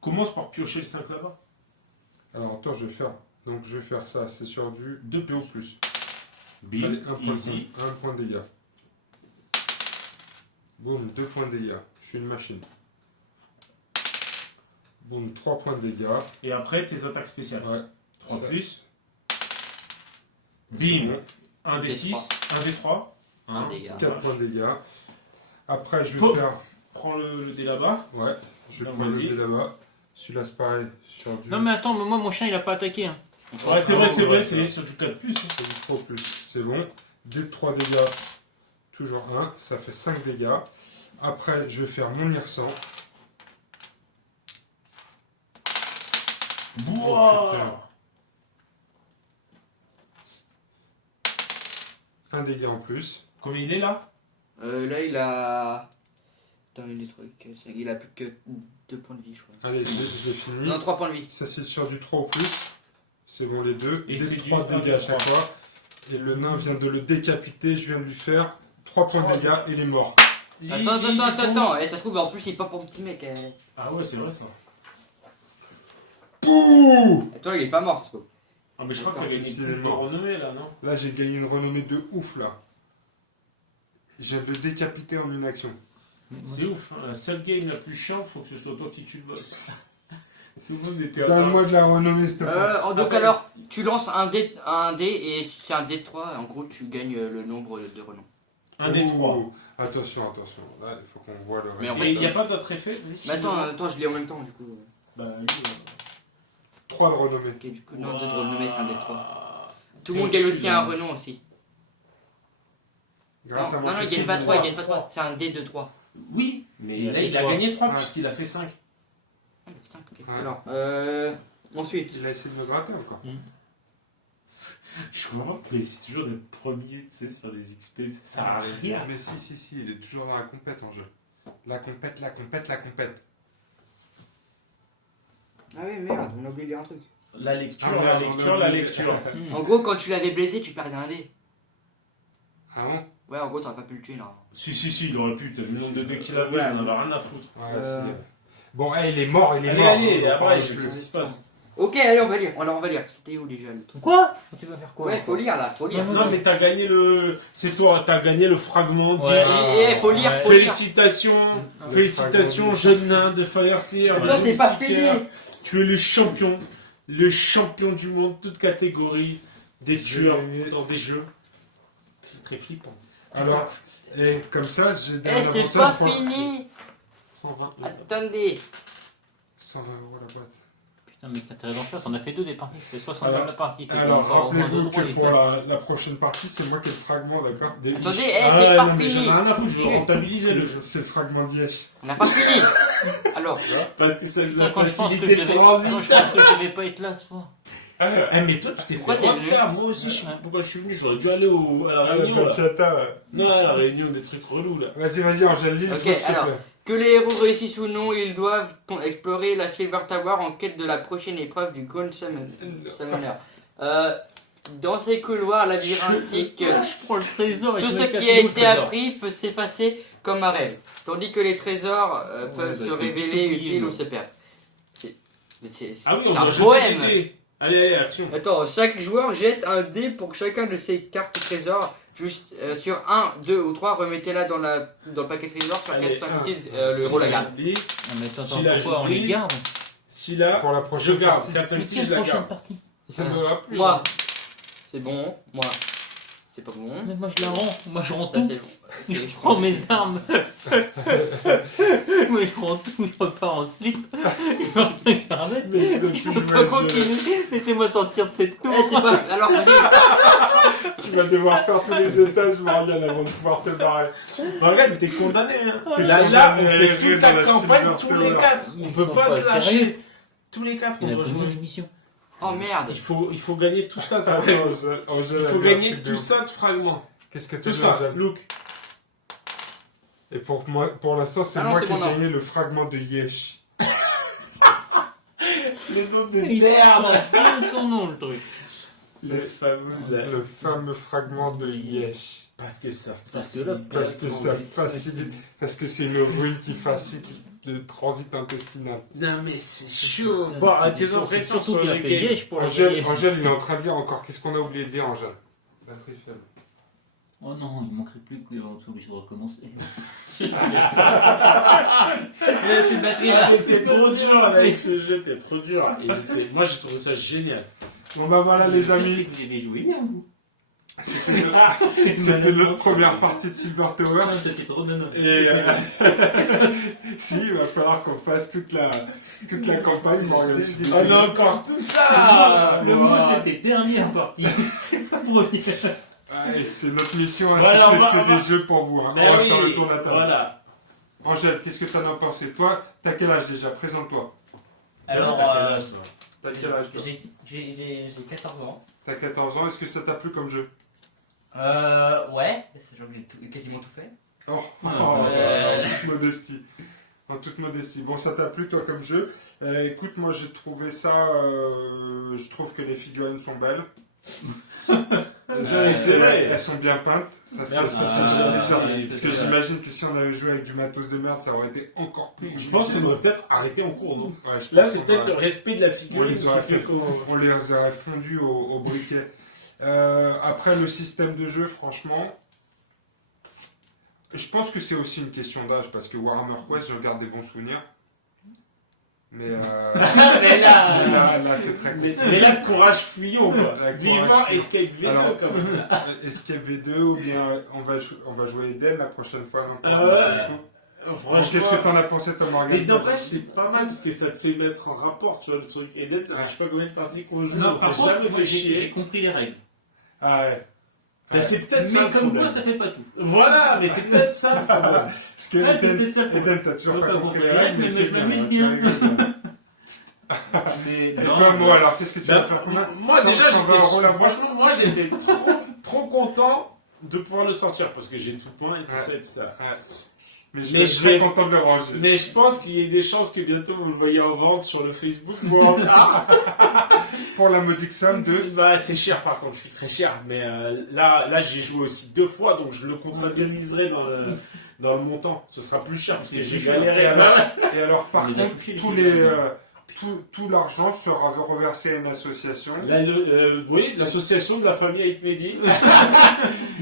Commence par piocher le 5 là-bas. Alors attends, je vais faire ça, c'est sur du 2 P ou plus. Bim, Allez, un easy. point de dégâts. Boum, 2 points de dégâts. Je suis une machine. Boum, 3 points de dégâts. Et après, tes attaques spéciales. Ouais. 3 Ça. plus. C'est Bim. bon. 1 des 6. 1 des 3. Un dégât. 4 points de dégâts. Après, je vais Pop. faire. Prends le dé là-bas. Ouais, je vais Non, prendre le vas-y. dé là-bas. Celui-là, c'est pareil. Sur du. Non, mais attends, mais moi mon chien il a pas attaqué. Hein. Ouais, c'est vrai, c'est sur du 4 plus. C'est du 3 plus. C'est bon. Dé de 3 dégâts. Toujours 1. Ça fait 5 dégâts. Après, je vais faire mon IR100. Bouah. Un dégât en plus. Combien il est là Là, il a. Attends, il y a des trucs. Il a plus que 2 points de vie, je crois. Allez, je l'ai fini. Non, 3 points de vie. Ça, c'est sur du 3 au plus. C'est bon, les deux. Et Des c'est du 3 un, dégâts à du chaque trois. fois. Et le nain vient de le décapiter. Je viens de lui faire 3 points de dégâts et il est mort. Attends. Et ça se trouve, en plus, il pop pour petit mec. Ah ouais, c'est vrai ça. Pouh! Et toi, il est pas mort, ça se trouve. Ah, mais je crois Attends, qu'il y a si, une c'est plus de mort. renommée là, non? Là, j'ai gagné une renommée de ouf, là. Je viens de le décapiter en une action. C'est ouf, hein. La seule game la plus chiante, faut que ce soit toi qui tue le boss. Tout le monde était à Donne-moi de la renommée, s'il te plaît. Donc Attends. alors, tu lances un dé et c'est un dé de 3. En gros, tu gagnes le nombre de renom. un des trois. Ouh. Attention. Là, il faut qu'on voit le Mais en reste. fait, Et il n'y a pas d'autre effet? Vas-y, Mais file-moi. attends, je l'ai en même temps, du coup. Bah, lui, 3 de renommée. Ok, du coup, non, 2 de renommée, c'est un dé de 3. Ah. Tout le monde gagne aussi un renom aussi. Grâce à Non, mon il PC gagne pas de 3, il droit. gagne pas 3. C'est un dé de 3. Oui, mais Il a là fait il a trois. gagné 3 Ouais. puisqu'il a fait 5. Ah, il fait 5, ok. Ouais. Alors, ensuite. Il a essayé de me gratter encore. Je comprends que c'est toujours des premiers, tu sais, sur les XP, ça sert à rien. Mais si, il est toujours dans la compète en jeu. La compète. Ah oui, merde, on a oublié de lire un truc. La lecture, Ah, la merde, lecture, on a la oublié. lecture. En gros, quand tu l'avais blessé, tu perdais un dé. Ah bon? Ouais, en gros, t'aurais pas pu le tuer, normalement. Si, il aurait pu, t'as vu le nombre de dés qu'il avait, Ouais. il en avait rien à foutre. Ouais, Euh. c'est... Bon, il est mort, il est Allez, mort. allez, On va après, parler je plus. qu'est-ce qui se passe? Ok, allez, on va lire. On va lire. C'était où déjà le truc? Quoi? Tu vas faire quoi? Ouais, faut lire là, faut lire. Non, mais t'as gagné le. C'est toi, t'as gagné le fragment. Ouais. Eh, faut lire, faut lire. Félicitations, Le félicitations, fragment. jeune nain de Fire Slayer. Attends, c'est pas fini. Tu es le champion du monde, toute catégorie, des J'ai tueurs gagné. dans des jeux. C'est très flippant. Alors, et comme ça, j'ai Eh, un avantage c'est pas pour- fini. 120. Attendez. 120 € la boîte. Putain, mais t'as raison de faire, t'en as fait 2 des parties, c'était 60 Alors- la partie. T'as Alors, encore au moins deux rappelez-vous droits, que les pour gars. la prochaine partie, c'est moi qui ai le fragment, d'accord? Attendez, Ah c'est ouais, pas non, mais fini. j'en ai rien à foutre, je veux Chut. rentabiliser le jeu. C'est le fragment d'Iesh. On n'a pas fini. Alors, Parce que ça nous Putain, a quand je pense que facilité je le devais, transit. quand je pense que je devais pas être là ce soir. Eh, mais toi, tu t'es Pourquoi fait t'es vodka, moi aussi, je sais pas pourquoi je suis venu, j'aurais dû aller à la Ah, la réunion. Là. bachata. Non, à la réunion des trucs relous là. Vas-y, Angèle, lis le Ok, truc, s'il te alors. plaît. que les héros réussissent ou non, ils doivent explorer la Silver Tower en quête de la prochaine épreuve du Grand Summoner. Dans ces couloirs labyrinthiques, Je prends le trésor et tout je ce me qui casse a le été trésor. appris peut s'effacer comme un rêve, tandis que les trésors peuvent bah, se je vais révéler tout utiles oublier, ou se perdre. C'est Ah oui, c'est on un doit jeter poème. des dés. Allez, action. Attends, chaque joueur jette un dé pour chacun de ses cartes trésors. Juste sur 1, 2 ou 3, remettez-la dans le paquet trésor. Sur 4, Allez, 5, un. 6, le héros la garde. J'oublie. Ah, mais attends, Celui-là, pourquoi on j'oublie. les garde? Celui-là, Pour la je prochaine garde. partie. 4, 5, Mais 6, quelle je la prochaine garde. partie? Ça ne doit plus. Moi, c'est bon. Moi, c'est pas bon. Mais moi je la rends, moi je rends Ça, tout. c'est bon. Ok, Je prends mes armes. Moi je prends tout, je repars en slip. Je me regarde. Mais je Je peux pas continuer. Laissez-moi sortir de cette tour. Eh, c'est pas. Alors, vas-y. Tu vas devoir faire tous les étages, Morgane, avant de pouvoir te barrer. Bah, regarde, mais t'es condamné. Hein. T'es Là, condamné on à fait errer toute dans la la campagne Silver tous les Tower. 4. On Ils peut sont pas pas se lâcher. sérieux. Tous les 4, Il y on en a doit combien jouer. d'émissions? Oh merde. Il faut gagner tout ça de Allez, fragments. Angèle, Il faut elle a gagner fait tout de- ça de fragments. Qu'est-ce que tu Tout veux, ça, Angèle? look. Et pour moi, pour l'instant, c'est Ah non, moi c'est qui ai bon, non. gagné le fragment de Yesh. Les noms de Il merde. a son nom le truc. Le fameux. là. Le fameux fragment de Yesh. Parce que ça Parce que là, facilite Parce que le ça transit. facilite. Parce que c'est une rune qui facilite le transit intestinal. Non mais c'est chaud. Bon, tes C'est impressions surtout sur qu'il a les fait games. Liège pour la Angèle, payer. Angèle, il est en train de lire encore. Qu'est-ce qu'on a oublié de dire, Angèle? Batterie faible. Oh non, il manquerait plus qu'on soit obligé de recommencer. C'est une batterie là. Ah, mais t'es trop dur avec ce jeu, t'es trop dur. Moi j'ai trouvé ça génial. Bon bah voilà les amis, Vous avez joué bien, vous. c'était notre première partie de Silver Tower. T'étais trop nono. Et si, il va falloir qu'on fasse toute la campagne, Morgane. On a encore tout ça. Le mot c'était dernière partie. C'est pas première. Ouais, c'est notre mission, hein, Voilà, c'est on va- tester on va- des jeux pour vous. Hein. Mais On va oui, faire le tour de la table. Voilà. Angèle, qu'est-ce que t'en as pensé? Toi, t'as quel âge déjà? Présente-toi. Alors, T'as quel âge, toi T'as quel âge toi? j'ai 14 ans. T'as 14 ans, est-ce que ça t'a plu comme jeu? Ouais. J'ai quasiment tout fait. Oh, Ouais. en toute modestie. En toute modestie. Bon, ça t'a plu, toi, comme jeu? Écoute, moi, j'ai trouvé ça... je trouve que les figurines sont belles. C'est vrai. Elles sont bien peintes. Ça, Merci, c'est c'est bien gentil. sûr. Oui, Parce c'est que ça. j'imagine que si on avait joué avec du matos de merde, ça aurait été encore plus Je pense qu'on aurait peut-être arrêté en cours, non? Ouais, je Là, pense c'est qu'on peut-être va- le respect de la figure On les aurait qui fait fait. qu'on... On les aurait fondus au briquet. Après, le système de jeu, franchement, je pense que c'est aussi une question d'âge, parce que Warhammer Quest, je garde des bons souvenirs. Mais Mais là, là, c'est très mais, compliqué. mais là, courage fuyons, quoi. Avec Vivement courage fuyons. Escape V2, Alors, quand même. Escape V2, ou bien on va jouer Eden la prochaine fois. Non, Franchement... Qu'est-ce que t'en as pensé, Tom Morgan? Mais n'empêche, c'est pas mal parce que ça te fait mettre en rapport, tu vois, le truc. Et net, ça fait je sais pas combien de parties qu'on joue, Non, on par s'est contre, jamais moi, fait j'ai chier. compris les règles. Ah ouais. Ben, c'est peut-être ça Mais le comme problème. quoi, ça fait pas tout. Voilà, mais c'est peut-être ça le problème. Parce que Ah, c'est Eden, peut-être ça le problème. Eden, t'as toujours Je pas veux pas compris les compris les règles, mais règles, c'est mais bien. je m'amuse tu bien. rigoles bien. Mais Et non, toi, mais- Mo, alors, qu'est-ce que tu vas Ben, faire? Combien moi, 100, déjà, 120 euros la fois? franchement, moi, j'étais trop content de pouvoir le sortir parce que j'ai tout point et tout Ouais. ça et tout ça. Mais je Mais suis je très vais- content de le ranger. Mais je pense qu'il y a des chances que bientôt vous le voyez en vente sur le Facebook. Moi, Pour la modique somme de... bah, c'est cher par contre, je suis très cher. Mais là j'y ai joué aussi 2 fois, donc je le comptabiliserai dans le montant. Ce sera plus cher parce que C'est j'ai plus cher. galéré. Et alors, et alors, par On les a contre, touchés, tous les les, filles. tout l'argent sera reversé à une association. Oui, l'association de la famille Aitmedi.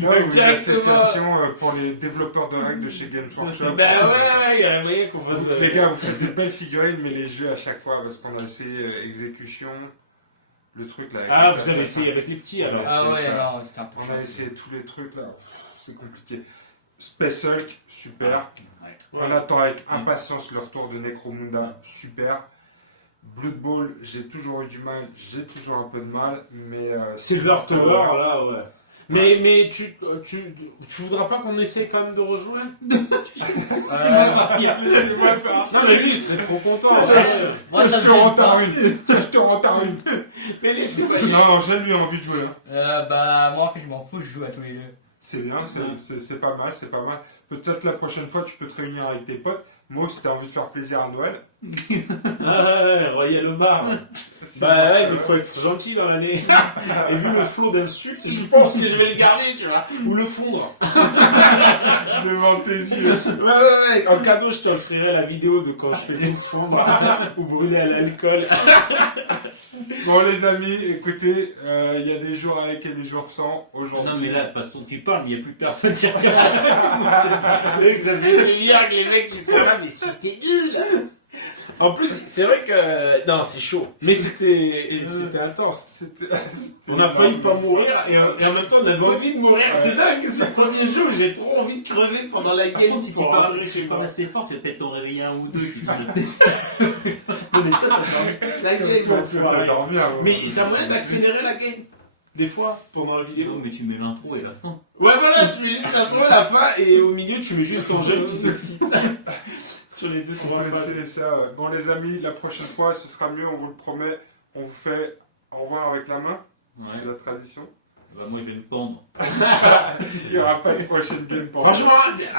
Non, ou une directement. association pour les développeurs de règles de chez Games Workshop. Ben ouais, il y a moyen qu'on fasse. Les gars, vous faites des belles figurines, mais les jeux à chaque fois, parce qu'on a essayé exécution, le truc là. avec Ah, les vous avez assassins. essayé avec les petits alors. Ah c'est ouais, ça. non, c'était un peu On a chaud. essayé tous les trucs là. C'est compliqué. Space Hulk, super. Ouais. On attend avec impatience le retour de Necromunda, super. Blood Bowl, j'ai toujours eu du mal, j'ai toujours un peu de mal, mais... Silver Tower, là, ouais. Mais tu voudras pas qu'on essaie quand même de rejouer C'est mal parti. C'est mal fait. Non, mais lui, il serait trop content. Moi, Tiens, ça je me te gêne retard pas. une. Tiens, je te retard une. Mais laissez-moi. Non, j'ai lui envie de jouer. Hein. Bah, moi en fait, je m'en fous, je joue à tous les jeux. C'est bien, c'est pas mal, c'est pas mal. Peut-être la prochaine fois, tu peux te réunir avec tes potes. Moi, si t'as envie de faire plaisir à Noël. Ah ouais, Royal Omar. si- Bah ouais, mais faut être gentil dans l'année. Et vu le flot d'insultes, je pense que je vais le garder, tu vois. Ou le fondre. Devant tes yeux. Ouais. En cadeau, je te offrirai la vidéo de quand je fais le fondre ou brûler à l'alcool. Bon, les amis, écoutez, il y a des jours avec et des jours sans. Aujourd'hui. Non, mais là, de toute façon, tu parles, il n'y a plus personne qui regarde. C'est vrai que ça fait plaisir que les mecs ils sont là, mais c'était nul. En plus, c'est vrai que. Non, c'est chaud. Mais c'était intense. C'était. On a failli pas mourir et en même temps on avait envie de mourir. C'est dingue, c'est le premier jeu où j'ai trop envie de crever pendant la Par game. contre, si tu pour parles, rentrer si chez tu parles moi. assez fort, tu vas peut-être t'en réveiller un ou deux qui sont Non, mais toi, t'as dormi toute la game. Toi, enfoiré. t'as dormi avant. Mais t'as moyen d'accélérer la game. Des fois, pendant la vidéo. Non, mais tu mets l'intro et la fin. Ouais, voilà, tu mets juste l'intro à la fin et au milieu, tu mets juste Angèle qui s'excite. Sur les deux, Bon, trois mais phases. c'est ça, ouais. Bon, les amis, la prochaine fois, ce sera mieux, on vous le promet. On vous fait au revoir avec la main. C'est la tradition. Bah, moi, je vais me pendre. Il n'y aura pas de prochaine game pour Franchement,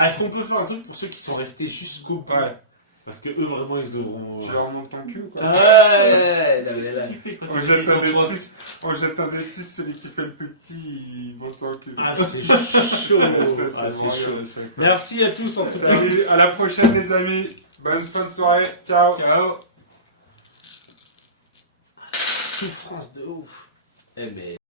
est-ce qu'on peut faire un truc pour ceux qui sont restés jusqu'au bout? Ouais. Parce que eux, vraiment, ils auront. Tu leur montes ton cul ou quoi? Ouais, non, mais Qu'est-ce là. que tu fais quand On tu jette fais un sans dé de toi 6, on jette un dé de 6, celui qui fait le plus petit, il monte ton cul. Ah, c'est chaud. C'est Ah, c'est chaud. chaud. Merci à tous en tout cas. Salut, à la prochaine les amis. Bonne fin de soirée. Ciao. Ciao. Souffrance de ouf. Eh mais.